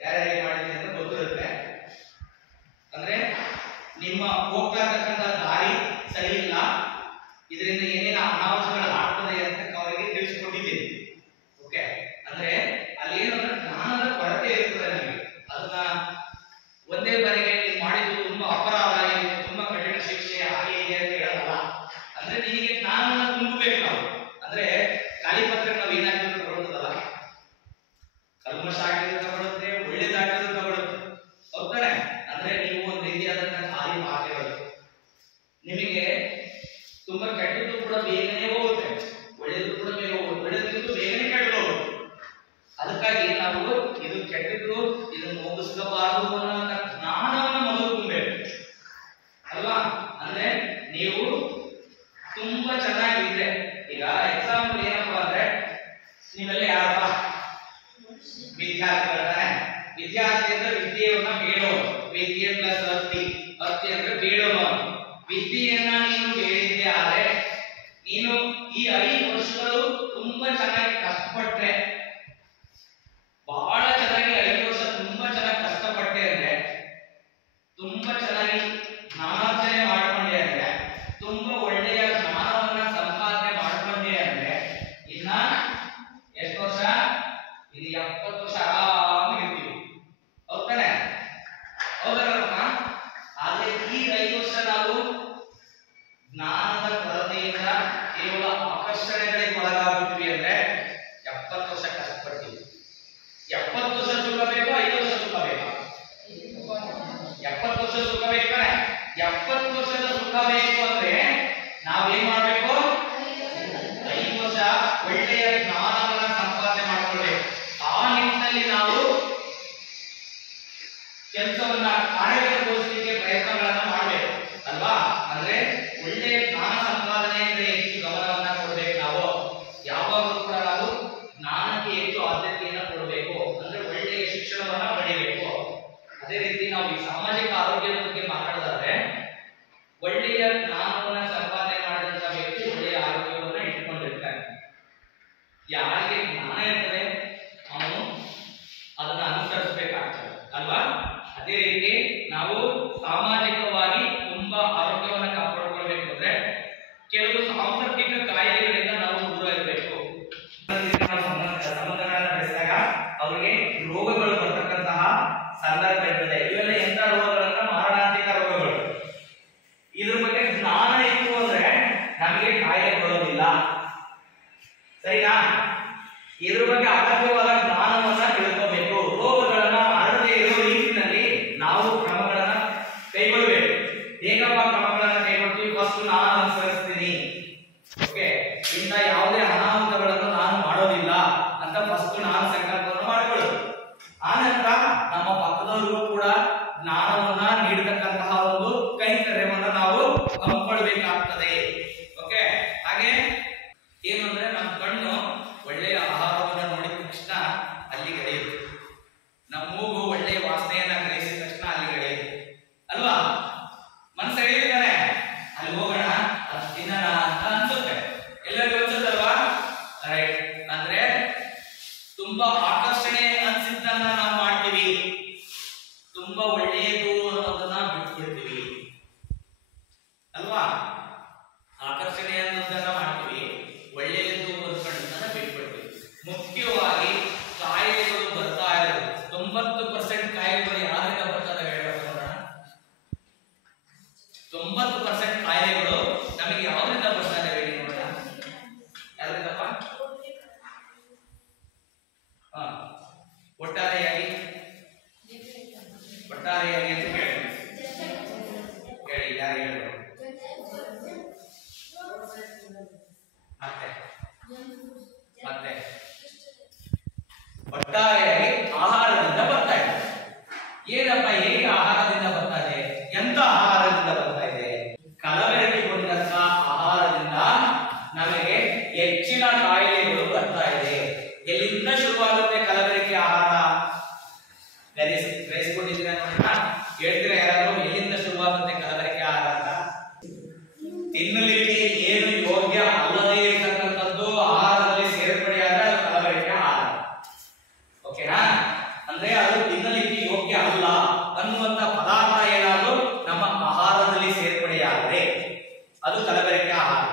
ಯಾರ್ಯಾರಿಗೆ ಮಾಡಿದ್ದೀನಿ ಅಂತ ಗೊತ್ತಿರುತ್ತೆ. ಅಂದ್ರೆ ನಿಮ್ಮ ಹೋಗ್ತಾ ಇರ್ತಕ್ಕಂಥ ದಾರಿ ಸರಿ ಇಲ್ಲ, ಇದರಿಂದ ಏನೇನು ಅನಾಹುತಗಳು ಆಗ್ತದೆ ಅಂತ ಅವರಿಗೆ ತಿಳಿಸ್ಕೊಟ್ಟಿದ್ದೀನಿ. ಓಕೆ, ಅಂದ್ರೆ ಅಲ್ಲಿ ಏನಂದ್ರೆ ಜ್ಞಾನದ ಕೊರತೆ ಇರ್ತದೆ ನಮಗೆ. ಅದನ್ನ ಒಂದೇ ಬಾರಿಗೆ ನೀವು ಮಾಡಿದ್ದು ತುಂಬಾ ಅಪರಾಧ, ತುಂಬಾ ಕಠಿಣ ಶಿಕ್ಷೆ ಹಾಗೆ ಹೀಗೆ ಅಂತ ಹೇಳಲ್ಲ. ಅಂದ್ರೆ ನಿನಗೆ ಜ್ಞಾನವನ್ನ ತುಂಬಬೇಕು ನಾವು. ಅಂದ್ರೆ ಖಾಲಿ ಪತ್ರ ನಾವು ಏನಾಗಿದ್ರು ತಗೊಳ್ಳೋದಲ್ಲ, ಕಲ್ಮಶ ಆಗಿದ್ರು ತಗೊಳುತ್ತೆ, ಒಳ್ಳೇದಾಗಿದ್ರು ತಗೊಳುತ್ತೆ. ಹೌದಾನೆ? ಅಂದ್ರೆ ನೀವು ಒಂದು ರೀತಿಯಾದಂತಹ ಖಾಲಿ ಮಾತೆಗಳು. ನಿಮಗೆ ತುಂಬಾ ಕೆಟ್ಟದ್ದು ಕೂಡ ಬೇಗನೆ ಹೋಗುತ್ತೆ, ಒಳ್ಳೆಯದು ಕೂಡ ಬೇಗ ಹೋಗುತ್ತೆ, ಒಳ್ಳೆಯದು ಬೇಗನೆ ಕೆಟ್ಟು ಹೋಗುತ್ತೆ. ಅದಕ್ಕಾಗಿ ನಾವು ಇದು ಕೆಟ್ಟದ್ದು, ಇದನ್ನು ಮುಗಿಸ್ಕೋಬಾರದು ಅನ್ನೋ ಜ್ಞಾನವನ್ನು ಮೊದಲು ತುಂಬಬೇಕು ಅಲ್ವಾ? ಅಂದ್ರೆ ನೀವು ತುಂಬಾ ಚೆನ್ನಾಗಿದ್ರೆ, ಈಗ ಎಕ್ಸಾಂಪಲ್ ಏನಪ್ಪಾ ಅಂದ್ರೆ ನೀವೆಲ್ಲ ಯಾರಪ್ಪ ವಿದ್ಯಾರ್ಥಿಗಳಾನೆ. ವಿದ್ಯಾರ್ಥಿ ಅಂದ್ರೆ ವಿದ್ಯೆಯನ್ನ ಬೇಡೋನು, ವಿದ್ಯೆ ಪ್ಲಸ್ ಅಸ್ತಿ, ಅಸ್ತಿ ಅಂದ್ರೆ ಬೇಡೋನು. ವಿದ್ಯೆಯನ್ನ ನೀನು ಬೇಡಿದ್ದೆ ಆದ್ರೆ ನೀನು ಈ 5 ವರ್ಷಗಳು ತುಂಬಾ ಚೆನ್ನಾಗಿ ಕಷ್ಟಪಟ್ಟರೆ, ಬಹಳ ಚೆನ್ನಾಗಿ 5 ವರ್ಷ ತುಂಬಾ ಚೆನ್ನಾಗಿ ಕಷ್ಟಪಟ್ಟೆ ಅಂದ್ರೆ, ತುಂಬಾ ಚೆನ್ನಾಗಿ ಜ್ಞಾನಾರ್ಜನೆ ಮಾಡ್ಕೊಂಡೆ ಅಂದ್ರೆ, ತುಂಬಾ ಒಳ್ಳೆಯ ಜ್ಞಾನವನ್ನ ಸಂಪಾದನೆ ಮಾಡ್ಕೊಂಡೆ ಅಂದ್ರೆ ಇನ್ನ ಎಷ್ಟು ವರ್ಷ? ಇದು 70 ವರ್ಷ ಆರಾಮಾಗಿರ್ತೀವಿ. ಹೌದಾನೆ? ಹೌದಲ್ಲಪ್ಪ? ಆದ್ರೆ ಈ 5 ವರ್ಷ ನಾವು ಜ್ಞಾನದ ಕೊರತೆಯಿಂದ ಕೇವಲ ಆಕರ್ಷಣೆಗಳಿಗೆ ಒಳಗಾಗ್ಬಿಟ್ವಿ ಅಂದ್ರೆ 70 ವರ್ಷ ಕಷ್ಟಪಡ್ತೀವಿ. 70 ವರ್ಷ ಸುಖ ಬೇಕು, 5 ವರ್ಷ ಸುಖ ಬೇಕಾ? 70 ವರ್ಷ ಸುಖ ಬೇಕಾನೆ? 70 ವರ್ಷದ ಸುಖ ಬೇಕು ಅಂದ್ರೆ ನಾವೇನ್ ಮಾಡ್ಬೇಕು? 5 ವರ್ಷ ಒಳ್ಳೆಯ ಜ್ಞಾನವನ್ನ ಸಂಪಾದನೆ ಮಾಡ್ಕೊಳ್ಬೇಕು. ಆ ನಿಟ್ಟಿನಲ್ಲಿ ನಾವು ಕೆಲಸವನ್ನ ಕಾರ್ಯಗತಗೊಳಿಸಲಿಕ್ಕೆ ಪ್ರಯತ್ನಗಳನ್ನ ಮಾಡಬೇಕು ಅಲ್ವಾ? ಅಂದ್ರೆ ಒಳ್ಳೆಯ ಜ್ಞಾನ ಸಂಪಾದನೆ ಹೆಚ್ಚು ಗಮನವನ್ನ ಕೊಡ್ಬೇಕು ನಾವು. ಫಸ್ಟ್ ನಾನು ಅನುಸರಿಸ್ತೀನಿ. ಓಕೆ, ಇಂಥ ಯಾವುದೇ ಅನಾಹುತಗಳನ್ನು ನಾನು ಮಾಡೋದಿಲ್ಲ ಅಂತ ಫಸ್ಟ್ ನಾನು ಸಂಕಲ್ಪವನ್ನು ಮಾಡ್ಕೊಳ್ಳೋದು. ಆನಂತರ ನಮ್ಮ ಪಕ್ಕದವರಿಗೂ ಕೂಡ ಜ್ಞಾನವನ್ನ ನೀಡತಕ್ಕಂತಹ ಒಂದು ಕೈಂಕರ್ಯವನ್ನು ನಾವು ಹಮ್ಮಿಕೊಳ್ಬೇಕಾಗ್ತದೆ. ಓಕೆ, ಹಾಗೆ ಏನು ಅಂದ್ರೆ ನಮ್ಮ ಕಣ್ಣು ಒಳ್ಳೆಯ ಆಹಾರವನ್ನು ನೋಡಿದ ತಕ್ಷಣ ಅಲ್ಲಿ ಗಳೆಯುತ್ತೆ, ನಮ್ಮ ಮೂಗು ಒಳ್ಳೆಯ ವಾಸನೆಯನ್ನ ಗ್ರಹಿಸಿದ ತಕ್ಷಣ ಅಲ್ಲಿ ಗಳೆಯುತ್ತೆ ಅಲ್ವಾ? ಮನಸ್ಸು ಹೇಳಿದಾನೆ ಅಲ್ಲಿ ಹೋಗೋಣ ಅದು ತಿನ್ನೋಣ ಅಂತ ಅನ್ಸುತ್ತೆ, ಎಲ್ಲರಿಗೂ ಅನ್ಸುತ್ತಲ್ವಾ? ರೈಟ್. ಅಂದ್ರೆ ತುಂಬಾ ಆಕರ್ಷಣೆ ಅನ್ಸಿದ್ದನ್ನ ನಾವು ಮಾಡ್ತೀವಿ, ತುಂಬಾ ಒಳ್ಳೆಯದು ಅನ್ನೋದನ್ನ ಬಿಟ್ಬಿಡ್ತೀವಿ ಅಲ್ವಾ? ಆಕರ್ಷಣೆ ಅನ್ನೋದನ್ನ ಮಾಡ್ತೀವಿ, ಒಳ್ಳೆಯದು ಅನ್ಕೊಂಡದನ್ನ ಬಿಟ್ಬಿಡ್ತೀವಿ. ಮುಖ್ಯವಾಗಿ ಕಾಯಿಲೆಗಳು ಬರ್ತಾ ಇರೋದು 90% ಕಾಯಿಲೆಗಳು ಯಾರಿಂದ ಬರ್ತದೆ ಹೇಳ್ಬೇಕು ನೋಡೋಣ. 90% ಕಾಯಿಲೆಗಳು ನಮಗೆ ಯಾವ್ದ್ರಿಂದ ಬರ್ತಾ ಇದೆ ಹೇಳಿ ನೋಡೋಣ. ಯಾವ್ದ್ರಿಂದಪ್ಪ? ಒಟ್ಟಾರೆಯಾಗಿ ಅಂತ ಹೇಳಿ ಯಾರು ಹೇಳೋದು? ಮತ್ತೆ ಒಟ್ಟಾರೆಯಾಗಿ ಆಹಾರದಿಂದ ಬರ್ತಾ ಇದೆ. ಏನಪ್ಪ, ಹೇಗೆ ಆಹಾರದಿಂದ ಬರ್ತಾ ಇದೆ? ಎಂತ ಆಹಾರದಿಂದ ಬರ್ತಾ ಇದೆ? ಕಲಬೆರಕೆಗೊಂಡಂತ ಆಹಾರದಿಂದ ನಮಗೆ ಹೆಚ್ಚಿನ ಕಾಯಿಲೆಗಳು ಬರ್ತಾ ಇದೆ. ಎಲ್ಲಿಂದ ಶುರುವಾಗುತ್ತೆ ಕಲಬೆರಕೆ ಆಹಾರ? ಗ್ರಹಿಸಿಕೊಂಡಿದ್ದೀರಾ ನೋಡೋಣ, ಹೇಳ್ತೀರಾ ಯಾರಾದ್ರೂ ಎಲ್ಲಿಂದ ಶುರುವಾಗುತ್ತೆ ಕಲಬೆರಕೆ ಆಹಾರ ಅಂತ? ತಿನ್ನಲಿಕ್ಕೆ ಏನು ಯೋಗ್ಯ ಅಲ್ಲದೇ ಇರತಕ್ಕಂಥದ್ದು ಆಹಾರದಲ್ಲಿ ಸೇರ್ಪಡೆಯಾದ ಕಲಬೆರಕೆ ಆಹಾರ. ಓಕೆನಾ? ಅಂದ್ರೆ ಅದು ತಿನ್ನಲಿಕ್ಕೆ ಯೋಗ್ಯ ಅಲ್ಲ ಅನ್ನುವಂತ ಪದಾರ್ಥ ಏನಾದ್ರು ನಮ್ಮ ಆಹಾರದಲ್ಲಿ ಸೇರ್ಪಡೆಯಾದರೆ ಅದು ಕಲಬೆರಕೆ ಆಹಾರ.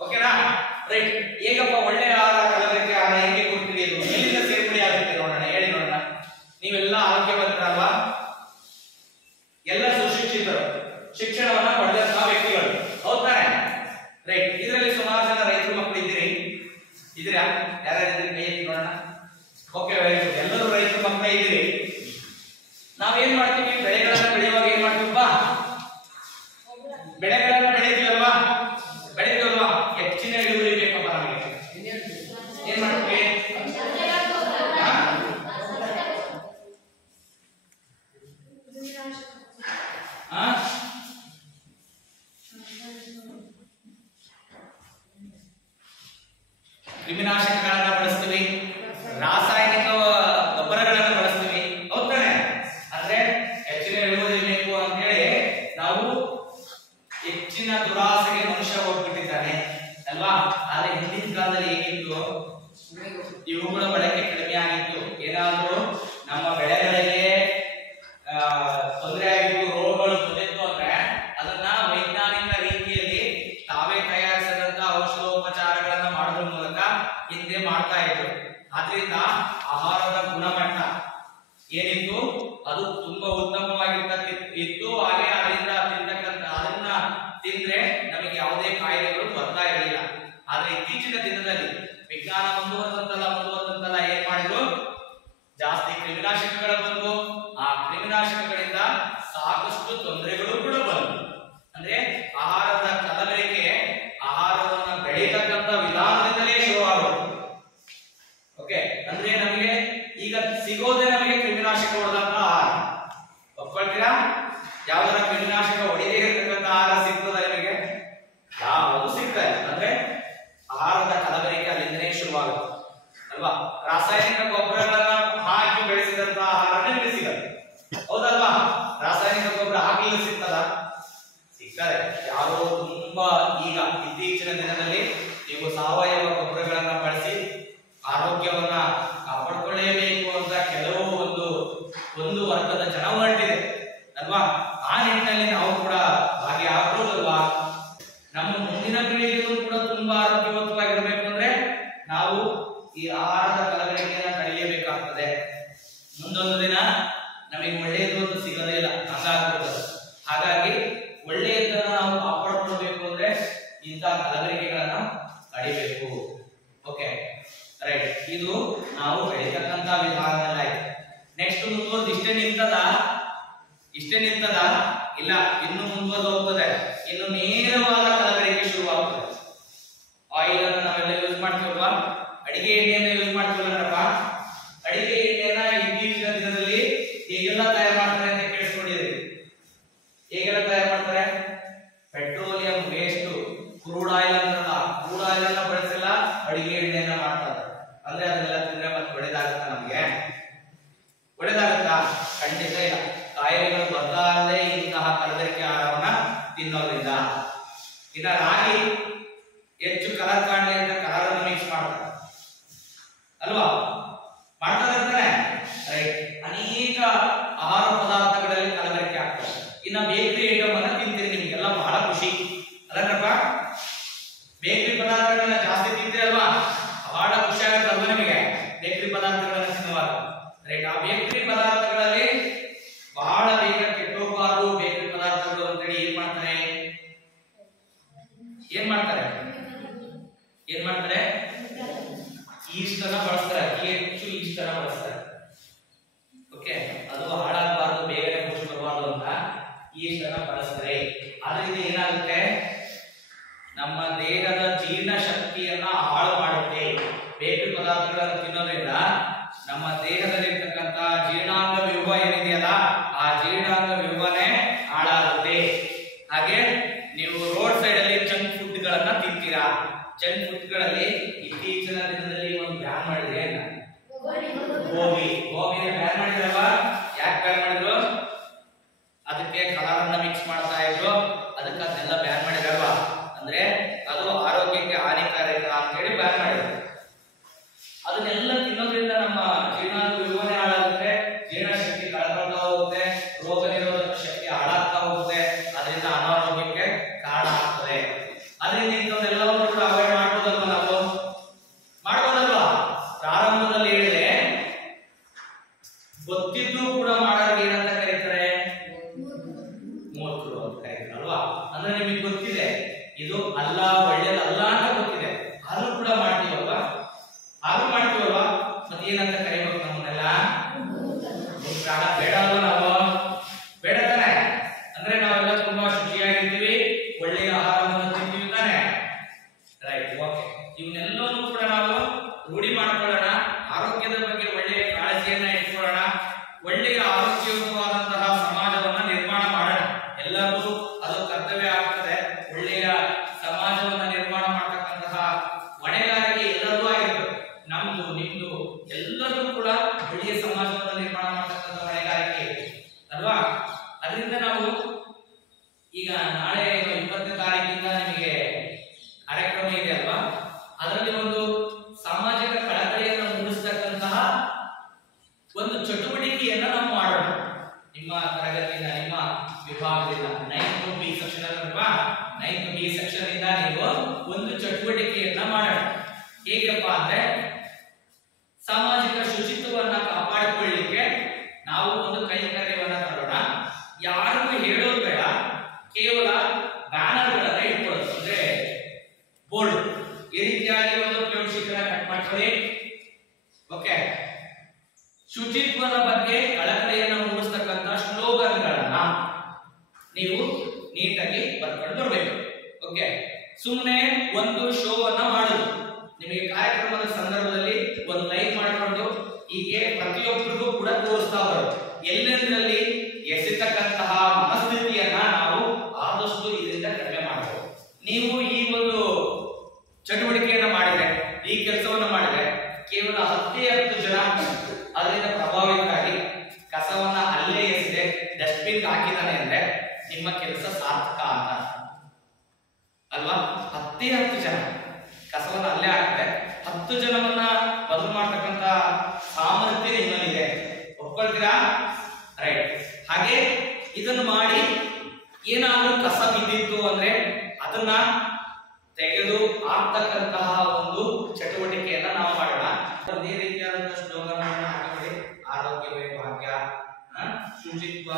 ಓಕೆನಾ? ರೈಟ್. ಹೇಗಪ್ಪ ಒಳ್ಳೆಯ ಆಹಾರ ಕಲಬೆರಕೆ ಆಹಾರ ಹೇಗೆ ಕೊಡ್ತೀವಿ? ಅದು ಎಲ್ಲಿಂದ ಸೇರ್ಪಡೆ ಆಗುತ್ತೆ ನೋಡೋಣ, ಹೇಳಿ ನೋಡೋಣ. ನೀವೆಲ್ಲ ಆರೋಗ್ಯವಂತರಲ್ವಾ? ಎಲ್ಲ ಸುಶಿಕ್ಷಿತರು, ಶಿಕ್ಷಣವನ್ನ ಪಡೆದಂತಹ ವ್ಯಕ್ತಿಗಳು, ಹೌದಾನೆ? ರೈಟ್. ಇದರಲ್ಲಿ ಸುಮಾರು ಜನ ರೈತರ ಮಕ್ಕಳು ಇದ್ದೀರಾ? ಯಾರ್ಯಾರಿದ್ದೀರಿ ಕೈ ಎತ್ತಿ ನೋಡೋಣ. ಓಕೆ, ಎಲ್ಲರೂ ರೈತರ ಮಕ್ಕಳೇ ಇದ್ದೀರಿ. ನಾವೇನ್ ಮಾಡ್ತೀವಿ? ಬೆಳೆಗಳನ್ನ ಬೆಳೆಯುವಾಗ ಏನ್ ಮಾಡ್ತೀವಪ್ಪ? ಬೆಳೆಗಳನ್ನ ಬೆಳಿತೀವಲ್ವಾ? ಬೆಳಿತೀವಲ್ವಾ? ಹೆಚ್ಚಿನ ಇಳುವರಿ ಬೇಕಪ್ಪ ನಮಗೆ. ಏನ್ ಮಾಡ್ತೀವಿ? ಕ್ರಿಮಿನಾಶಕಗಳನ್ನ ಬಳಸ್ತೀವಿ, ರಾಸಾಯನಿಕ ಗೊಬ್ಬರಗಳನ್ನು ಬಳಸ್ತೀವಿ, ಹೌದಾನೆ? ಅಂದ್ರೆ ಹೆಚ್ಚಿನ ಇಳುವರಿ ಬೇಕು ಅಂತ ಹೇಳಿ ನಾವು ಹೆಚ್ಚಿನ ದುರಾಸೆಗೆ ಮನುಷ್ಯ ಹೋಗ್ಬಿಟ್ಟಿದ್ದಾನೆ ಅಲ್ವಾ? ಆದ್ರೆ ಹಿಂದಿನ ಕಾಲದಲ್ಲಿ ಹೇಗಿತ್ತು? ಇವುಗಳ ಬಳಕೆ ಕಡಿಮೆ ಆಗಿತ್ತು. ಏನಾದ್ರು ನಮ್ಮ ಬೆಳೆಗಳಿಗೆ ತೊಂದರೆ ಆಗಿತ್ತು, ರೋಗಗಳು ಬಂದಿತ್ತು ಅಂದ್ರೆ ಅದನ್ನ ವೈಜ್ಞಾನಿಕ ರೀತಿಯಲ್ಲಿ ತಾವೇ ತಯಾರಿಸಿದಂತ ಔಷಧೋಪಚಾರಗಳನ್ನ ಮಾಡೋದ್ರ ಮೂಲಕ ಹಿಂದೆ ಮಾಡ್ತಾ ಇದ್ರು. ಆದ್ರಿಂದ ಆಹಾರದ ಗುಣಮಟ್ಟ ಏನಿತ್ತು ಅದು ತುಂಬಾ ಉತ್ತಮವಾಗಿತ್ತು. ಹಾಗೆ ಅದರಿಂದ ಅದನ್ನ ತಿಂದ್ರೆ ನಮಗೆ ಯಾವುದೇ ಕಾಯಿಲೆಗಳು ಬರ್ತಾ ಇರಲಿಲ್ಲ. ಆದ್ರೆ ಇತ್ತೀಚಿನ ದಿನದಲ್ಲಿ ವಿಜ್ಞಾನ ಮುಂದುವರೆದಂತಲ್ಲ ಏನ್ ಮಾಡಿದ್ರು? ಜಾಸ್ತಿ ಕ್ರಿಮಿನಾಶಕಗಳು ಬಂದು ಆ ಕ್ರಿಮಿನಾಶಕಗಳಿಂದ ಸಾಕಷ್ಟು ತೊಂದರೆಗಳು ಕೂಡ ಬಂದು, ಅಂದ್ರೆ ಆಹಾರದ ಕಲಬೆರಕೆ ಆಹಾರವನ್ನ ಬೆಳೀತಕ್ಕಂಥ ವಿಧಾನದಿಂದಲೇ ಶುರುವಾಗುತ್ತೆ. ಓಕೆ, ಅಂದ್ರೆ ನಮಗೆ ಈಗ ಸಿಗೋದೇ ನಮಗೆ ಕ್ರಿಮಿನಾಶಕ ಹೊಡೆದಂತ ಆಹಾರ. ಒಪ್ಕೊಳ್ತೀರಾ? ಯಾವ್ದಾರ ಕ್ರಿಮಿನಾಶಕ ಹೊಡೆದೇ ಇರತಕ್ಕಂಥ ಆಹಾರ ಸಿಗ್ತದ ನಿಮಗೆ? ಯಾವುದು ಸಿಗ್ತದೆ? ಅಂದ್ರೆ ಆಹಾರದ ಕಲಬೆರಕೆ ಅಲ್ಲಿಂದನೇ ಶುರುವಾಗುತ್ತೆ ಅಲ್ವಾ? ರಾಸಾಯನಿಕ ಗೊಬ್ಬರಗಳನ್ನ ಹಾಕಿ ಬೆಳೆಸಿದಂತ ಆಹಾರ ನಿಮಗೆ ಸಿಗತ್ತೆ, ಹೌದಲ್ವಾ? ರಾಸಾಯನಿಕ ಗೊಬ್ಬರ ಹಾಕಲಿಲ್ಲ ಸಿಗ್ತದ? ಸಿಗ್ತದೆ. ಯಾರೋ ತುಂಬಾ ಈಗ ಇತ್ತೀಚಿನ ದಿನದಲ್ಲಿ ನೀವು ಸಾವಯವ ಗೊಬ್ಬರಗಳನ್ನ ಬಳಸಿ ಆರೋಗ್ಯವನ್ನ ಕಾಪಾಡಿಕೊಳ್ಳಲೇಬೇಕು ಅಂತ ಕೆಲವು ಒಂದು ವರ್ಗದ ಜನ ಹೊರಟಿದೆ ಅಲ್ವಾ? ಆ ನಿಟ್ಟಿನಲ್ಲಿ ನಾವು ಕೂಡ ಭಾಗಿಯಾಗಬಹುದಲ್ವಾ? ನಮ್ಮ ಮುಂದಿನ ಪೀಳಿಗೆಗೂ ಕೂಡ ತುಂಬಾ ಆರೋಗ್ಯವಂತವಾಗಿರ್ಬೇಕು ಅಂದ್ರೆ ನಾವು ಈ ಆಹಾರದ ಕಲಬೆರಕೆಯನ್ನ ಕಡಿಯಬೇಕಾಗ್ತದೆ. ಮುಂದೊಂದು ದಿನ ನಮಗೆ ಒಳ್ಳೆಯದು ಅಂತ ಸಿಗದೇ ಇಲ್ಲ, ಹಂಗಾಗ್ಬಿಡ್ತದೆ. ಹಾಗಾಗಿ ಒಳ್ಳೆಯದನ್ನ ನಾವು ಕಾಪಾಡಿಕೊಳ್ಬೇಕು ಅಂದ್ರೆ ಇಂಥ ಕಲಬೆರಕೆಗಳನ್ನ ಕಡಿಬೇಕು. Okay, right. ಇದು ನಾವು ಬೆಳೀತಕ್ಕಂತ ವಿಧಾನದಲ್ಲಿ ಆಯ್ತು. ನೆಕ್ಸ್ಟ್ ಮುಂದುವರೆದು ಇಷ್ಟೇ ನಿಲ್ತದ? ಇಲ್ಲ, ಇನ್ನು ಮುಂದುವರೆದು ಹೋಗ್ತದೆ. ಇನ್ನು ನೇರವಾಗಿ ತಿನ್ನೋದ್ರಿಂದ. ಇನ್ನ ರಾಗಿ ಹೆಚ್ಚು ಕಲರ್ ಕಾಣಲಿ ಅಂತ ಕಲರ್ ಅನ್ನು ಮಿಕ್ಸ್ ಮಾಡ್ತಾರೆ ಅಲ್ವಾ, ಮಾಡ್ತಾರೆ ಅಂತಾನೆ, ರೈಟ್. ಅನೇಕ ಆಹಾರ ಪದಾರ್ಥಗಳಲ್ಲಿ ಕಲಬೆರಕೆ ಆಗ್ತದೆ. ಇನ್ನ ಬೇಕರಿ ಐಟಮ್ ಅನ್ನ ತಿಂತೀರಿ, ನಿಮ್ಗೆಲ್ಲ ಬಹಳ ಖುಷಿ ಅಲ್ಲಪ್ಪ. ಬೇಕರಿ ಪದಾರ್ಥಗಳನ್ನ ಜಾಸ್ತಿ ತಿಂತೀರಲ್ವಾ, ಬಹಳ ಖುಷಿ ಆಗುತ್ತಲ್ವಾ ನಿಮಗೆ ಬೇಕರಿ ಪದಾರ್ಥಗಳನ್ನ ತಿನ್ನುವಾಗ, ರೈಟ್. ಆ ಬೇಕರಿ ಪದಾರ್ಥಗಳಲ್ಲಿ ಬಹಳ ಬೇಗ ಕೆಟ್ಟೋಗಬಾರದು ಬೇಕರಿ ಪದಾರ್ಥಗಳು ಅಂತೇಳಿ ಏನ್ ಮಾಡ್ತಾರೆ ಈಸ್ಟ್ ಅನ್ನ ಬಳಸ್ತಾರೆ, ಅತಿ ಹೆಚ್ಚು ಈಸ್ಟ್ ಅನ್ನ ಬಳಸ್ತಾರೆ. ಓಕೆ, ಅದು ಹಾಳಾಗಬಾರ್ದು ಬೇಗನೆ ಖುಷಿ ಬರಬಾರ್ದು ಅಂತ ಈಸ್ಟ್ ಅನ್ನ ಬಳಸ್ತಾರೆ. ಅದರಿಂದ ಏನಾಗುತ್ತೆ, ನಮ್ಮ ದೇಹದ ಜೀರ್ಣ ಶಕ್ತಿಯನ್ನ ಹಾಳು ಮಾಡುತ್ತೆ. ಬೇಕರಿ ಪದಾರ್ಥಗಳನ್ನು ತಿನ್ನೋದ್ರಿಂದ ನಮ್ಮ ದೇಹದಲ್ಲಿರ್ತಕ್ಕಂಥ ಜೀರ್ಣಾಂಗ ವ್ಯೂಹ ಏನಿದೆಯಲ್ಲ, ಆ ಜೀರ್ಣಾಂಗ ವ್ಯೂಹನೇ ಹಾಳಾಗುತ್ತೆ. ಹಾಗೆ ನೀವು ರೋಡ್ ಸೈಡ್ ಅಲ್ಲಿ ಜಂಕ್ ಫುಡ್ ಗಳನ್ನ ತಿಂತೀರಾ. ಜಂಕ್ ಫುಡ್ ಗಳಲ್ಲಿ ಇತ್ತೀಚಿನ ದಿನದಲ್ಲಿ ಒಂದು ಬ್ಯಾನ್ ಮಾಡಿದ್ರೆ, ಗೋಬಿನ ಬ್ಯಾನ್ ಮಾಡಿದ್ರಲ್ವಾ. ಯಾಕೆ ಬ್ಯಾನ್ ಮಾಡಿದ್ರು? ಅದಕ್ಕೆ ಕಲರ್ ಅನ್ನ ಮಿಕ್ಸ್ ಮಾಡ್ತಾ ಇದ್ರು, ಅದಕ್ಕೆ ಅದನ್ನೆಲ್ಲ ಬ್ಯಾನ್ ಮಾಡಿದ್ರಲ್ವಾ. ಅಂದ್ರೆ ಅದು ಆರೋಗ್ಯಕ್ಕೆ ಹಾನಿಕಾರಕ ಅಂತ ಹೇಳಿ ಬ್ಯಾನ್ ಮಾಡಿದ್ರು. ಅದನ್ನೆಲ್ಲ ತಿನ್ನೋದ್ರಿಂದ ನಮ್ಮ ಜೀರ್ಣಾಂಗ ವ್ಯೂಹನೇ ಹಾಳಾಗುತ್ತೆ, ಜೀರ್ಣ ಶಕ್ತಿ ಕಳ್ಕೊಳ್ತಾ ಹೋಗುತ್ತೆ, ರೋಗ ನಿರೋಧಕ ಶಕ್ತಿ ಹಾಳಾಗ್ತಾ ಹೋಗುತ್ತೆ, ಅದರಿಂದ ಅನಾರೋಗ್ಯಕ್ಕೆ ಕಾರಣ ಆಗ್ತದೆ. ಅದರಿಂದ ಇಂಥದ್ದೆಲ್ಲವನ್ನೂ ಕೂಡ ಅವಾಯ್ಡ್ ಮಾಡ್ಬೋದಲ್ವಾ, ನಾವು ಮಾಡ್ಬೋದಲ್ವಾ. ಪ್ರಾರಂಭದಲ್ಲಿ ಹೇಳಿದ್ರೆ ಗೊತ್ತಿದ್ದು ಕೂಡ ಮಾಡೋರಿಗೆ ಏನಂತ ಕರೀತಾರೆ, ಮೂರ್ಖರು ಅಂತ ಕರೀತಾರೆ ಅಲ್ವಾ. ಅಂದ್ರೆ ನಿಮಗೆ ಗೊತ್ತಿದೆ ಇದು ಅಲ್ಲ, ಒಳ್ಳೇದಲ್ಲ ಅಂತ ಗೊತ್ತಿದೆ, ಆದ್ರೂ ಕೂಡ ಮಾಡ್ತೀವಲ್ವಾ. ಮತ್ತೆ ಏನಂತ ಕರಿಬೇಕು ನಮ್ಮನ್ನೆಲ್ಲ? ಪ್ರಾಣ ಬೇಡ ಅಲ್ವಾ, ನಾವು ಬೇಡ ತಾನೆ. ಅಂದ್ರೆ ನಾವೆಲ್ಲ ತುಂಬಾ ಶುಚಿಯಾಗಿರ್ತೀವಿ, ಒಳ್ಳೆಯ ಆಹಾರವನ್ನು ತಿಂತೀವಿ ತಾನೆ, ರೈಟ್. ಓಕೆ, ಇವನ್ನೆಲ್ಲವನ್ನೂ ಕೂಡ ನಾವು ರೂಢಿ ಮಾಡ್ಕೊಳ್ಳೋಣ. ಆರೋಗ್ಯದ ಬಗ್ಗೆ ಒಳ್ಳೆಯ ಕಾಳಜಿಯನ್ನ ಇಟ್ಕೊಳ್ಳೋಣ. ಒಳ್ಳೆಯ ಆರೋಗ್ಯಯುತವಾದಂತಹ ಸಮಾಜವನ್ನ ನಿರ್ಮಾಣ ಮಾಡೋಣ. ಎಲ್ಲರಿಗೂ ಅದು ಕರ್ತವ್ಯ ಆಗ್ತದೆ. ಒಳ್ಳೆಯ ಸಮಾಜವನ್ನ ನಿರ್ಮಾಣ ಮಾಡತಕ್ಕಂತಹ ಹೊಣೆಗಾರಿಕೆ ಎಲ್ಲರಿಗೂ ಆಗಿರ್ತದೆ. ನಮ್ದು ನಿಮ್ದು ಎಲ್ಲರೂ ಕೂಡ ಒಳ್ಳೆಯ ಸಮಾಜವನ್ನು ನಿರ್ಮಾಣ ಮಾಡತಕ್ಕಂಥ ಹೊಣೆಗಾರಿಕೆ ಅಲ್ವಾ. ಅದರಿಂದ ನಾವು ಈಗ ನಾಳೆ 20ನೇ ತಾರೀಕಿಂದ ನಿಮಗೆ ಕಾರ್ಯಕ್ರಮ ಇದೆ ಅಲ್ವಾ. ಅದರಲ್ಲಿ ಒಂದು ಸಾಮಾಜಿಕ ಕಳಕಳಿಯನ್ನು ಮೂಡಿಸತಕ್ಕಂತಹ ಒಂದು ಚಟುವಟಿಕೆಯನ್ನ ನಾವು ಮಾಡೋಣ. ನಿಮ್ಮ ತರಗತಿಯಿಂದ, ನಿಮ್ಮ ವಿಭಾಗದಿಂದ 9th B ಸೆಕ್ಷನ್ ಅಲ್ವಾ, 9th B ಸೆಕ್ಷನ್ ಇಂದ ನೀವು ಒಂದು ಚಟುವಟಿಕೆಯನ್ನ ಮಾಡೋಣ. ಹೇಗಪ್ಪ ಅಂದ್ರೆ, ಸಾಮಾಜಿಕ ಶುಚಿತ್ವವನ್ನ ಕಾಪಾಡಿಕೊಳ್ಳಲಿಕ್ಕೆ ನಾವು ಒಂದು ಕೈಂಕರ್ಯವನ್ನ ತರೋಣ. ಯಾರಿಗೂ ಹೇಳೋದು ಬೇಡ, ಕೇವಲ ಬ್ಯಾನರ್ಗಳನ್ನ ಇಟ್ಕೊಳ್ಳೋದು. ಅಂದ್ರೆ ಬೋರ್ಡ್ ಈ ರೀತಿಯಾಗಿ ಒಂದು ಫ್ಲೇಮ್ ಶೀಟ್ ಅನ್ನ ಕಟ್ ಮಾಡ್ಕೊಳ್ಳಿ. ಓಕೆ, ಶುಚಿತ್ವದ ಬಗ್ಗೆ ಕಳಕಳಿಯನ್ನು ಮೂಡಿಸ್ತಕ್ಕಂಥ ಸ್ಲೋಗನ್ಗಳನ್ನ ನೀವು ನೀಟಾಗಿ ಬರ್ಕೊಂಡು ಬರಬೇಕು. ಓಕೆ, ಸುಮ್ಮನೆ ಒಂದು ಶೋ ಅನ್ನ ಮಾಡುದು. ನಿಮಗೆ ಕಾರ್ಯಕ್ರಮದ ಸಂದರ್ಭದಲ್ಲಿ ಒಂದು ಲೈವ್ ಮಾಡಿಕೊಂಡು ಹೀಗೆ ಪ್ರತಿಯೊಬ್ಬರಿಗೂ ಕೂಡ ತೋರಿಸ್ತಾ ಬರೋದು. ಎಲ್ಲೆಂದರಲ್ಲಿ ಎಸೆತಕ್ಕಂತಹ ಮನಸ್ಥಿತಿಯನ್ನ ನಾವು ಆದಷ್ಟು ಇದರಿಂದ ಕಡಿಮೆ ಮಾಡಬಹುದು. ನೀವು ಈ ಒಂದು ಚಟುವಟಿಕೆಯನ್ನ ಮಾಡಿದ್ರೆ, ಈ ಕೆಲಸವನ್ನ ಮಾಡಿದ್ರೆ, ಕೇವಲ 10 ಜನ ಅದರಿಂದ ಪ್ರಭಾವಿತರಾಗಿ ಕಸವನ್ನ ಅಲ್ಲೇ ಎಸೆದೆ ಡಸ್ಟ್ಬಿನ್ ಹಾಕಿದಾನೆ ಅಂದ್ರೆ ನಿಮ್ಮ ಕೆಲಸ ಸಾರ್ಥಕ ಅಂತ ಅಲ್ವಾ. 10 ಜನ ಕಸವನ್ನ ಅಲ್ಲೇ ಹಾಕಿದ್ರೆ 10 ಜನವನ್ನ ಬದಲು ಮಾಡತಕ್ಕಂತ ಸಾಮರ್ಥ್ಯ ನಿಮ್ಮಲ್ಲಿದೆ. ಒಪ್ಕೊಳ್ತೀರಾ? ರೈಟ್. ಹಾಗೆ ಇದನ್ನು ಮಾಡಿ ಏನಾದ್ರೂ ಕಸ ಬಿದ್ದಿತ್ತು ಅಂದ್ರೆ ಅದನ್ನ ತೆಗೆದು ಹಾಕ್ತಕ್ಕಂತಹ ಒಂದು ಚಟುವಟಿಕೆಯನ್ನ ನಾವು ಮಾಡೋಣ. ಅದೇ ರೀತಿಯಾದಂತಹ ಸ್ಲೋಗನ್ ಹಾಕಿಬಿಡಿ. ಆರೋಗ್ಯವೇ ಭಾಗ್ಯ, ಶುಚಿತ್ವ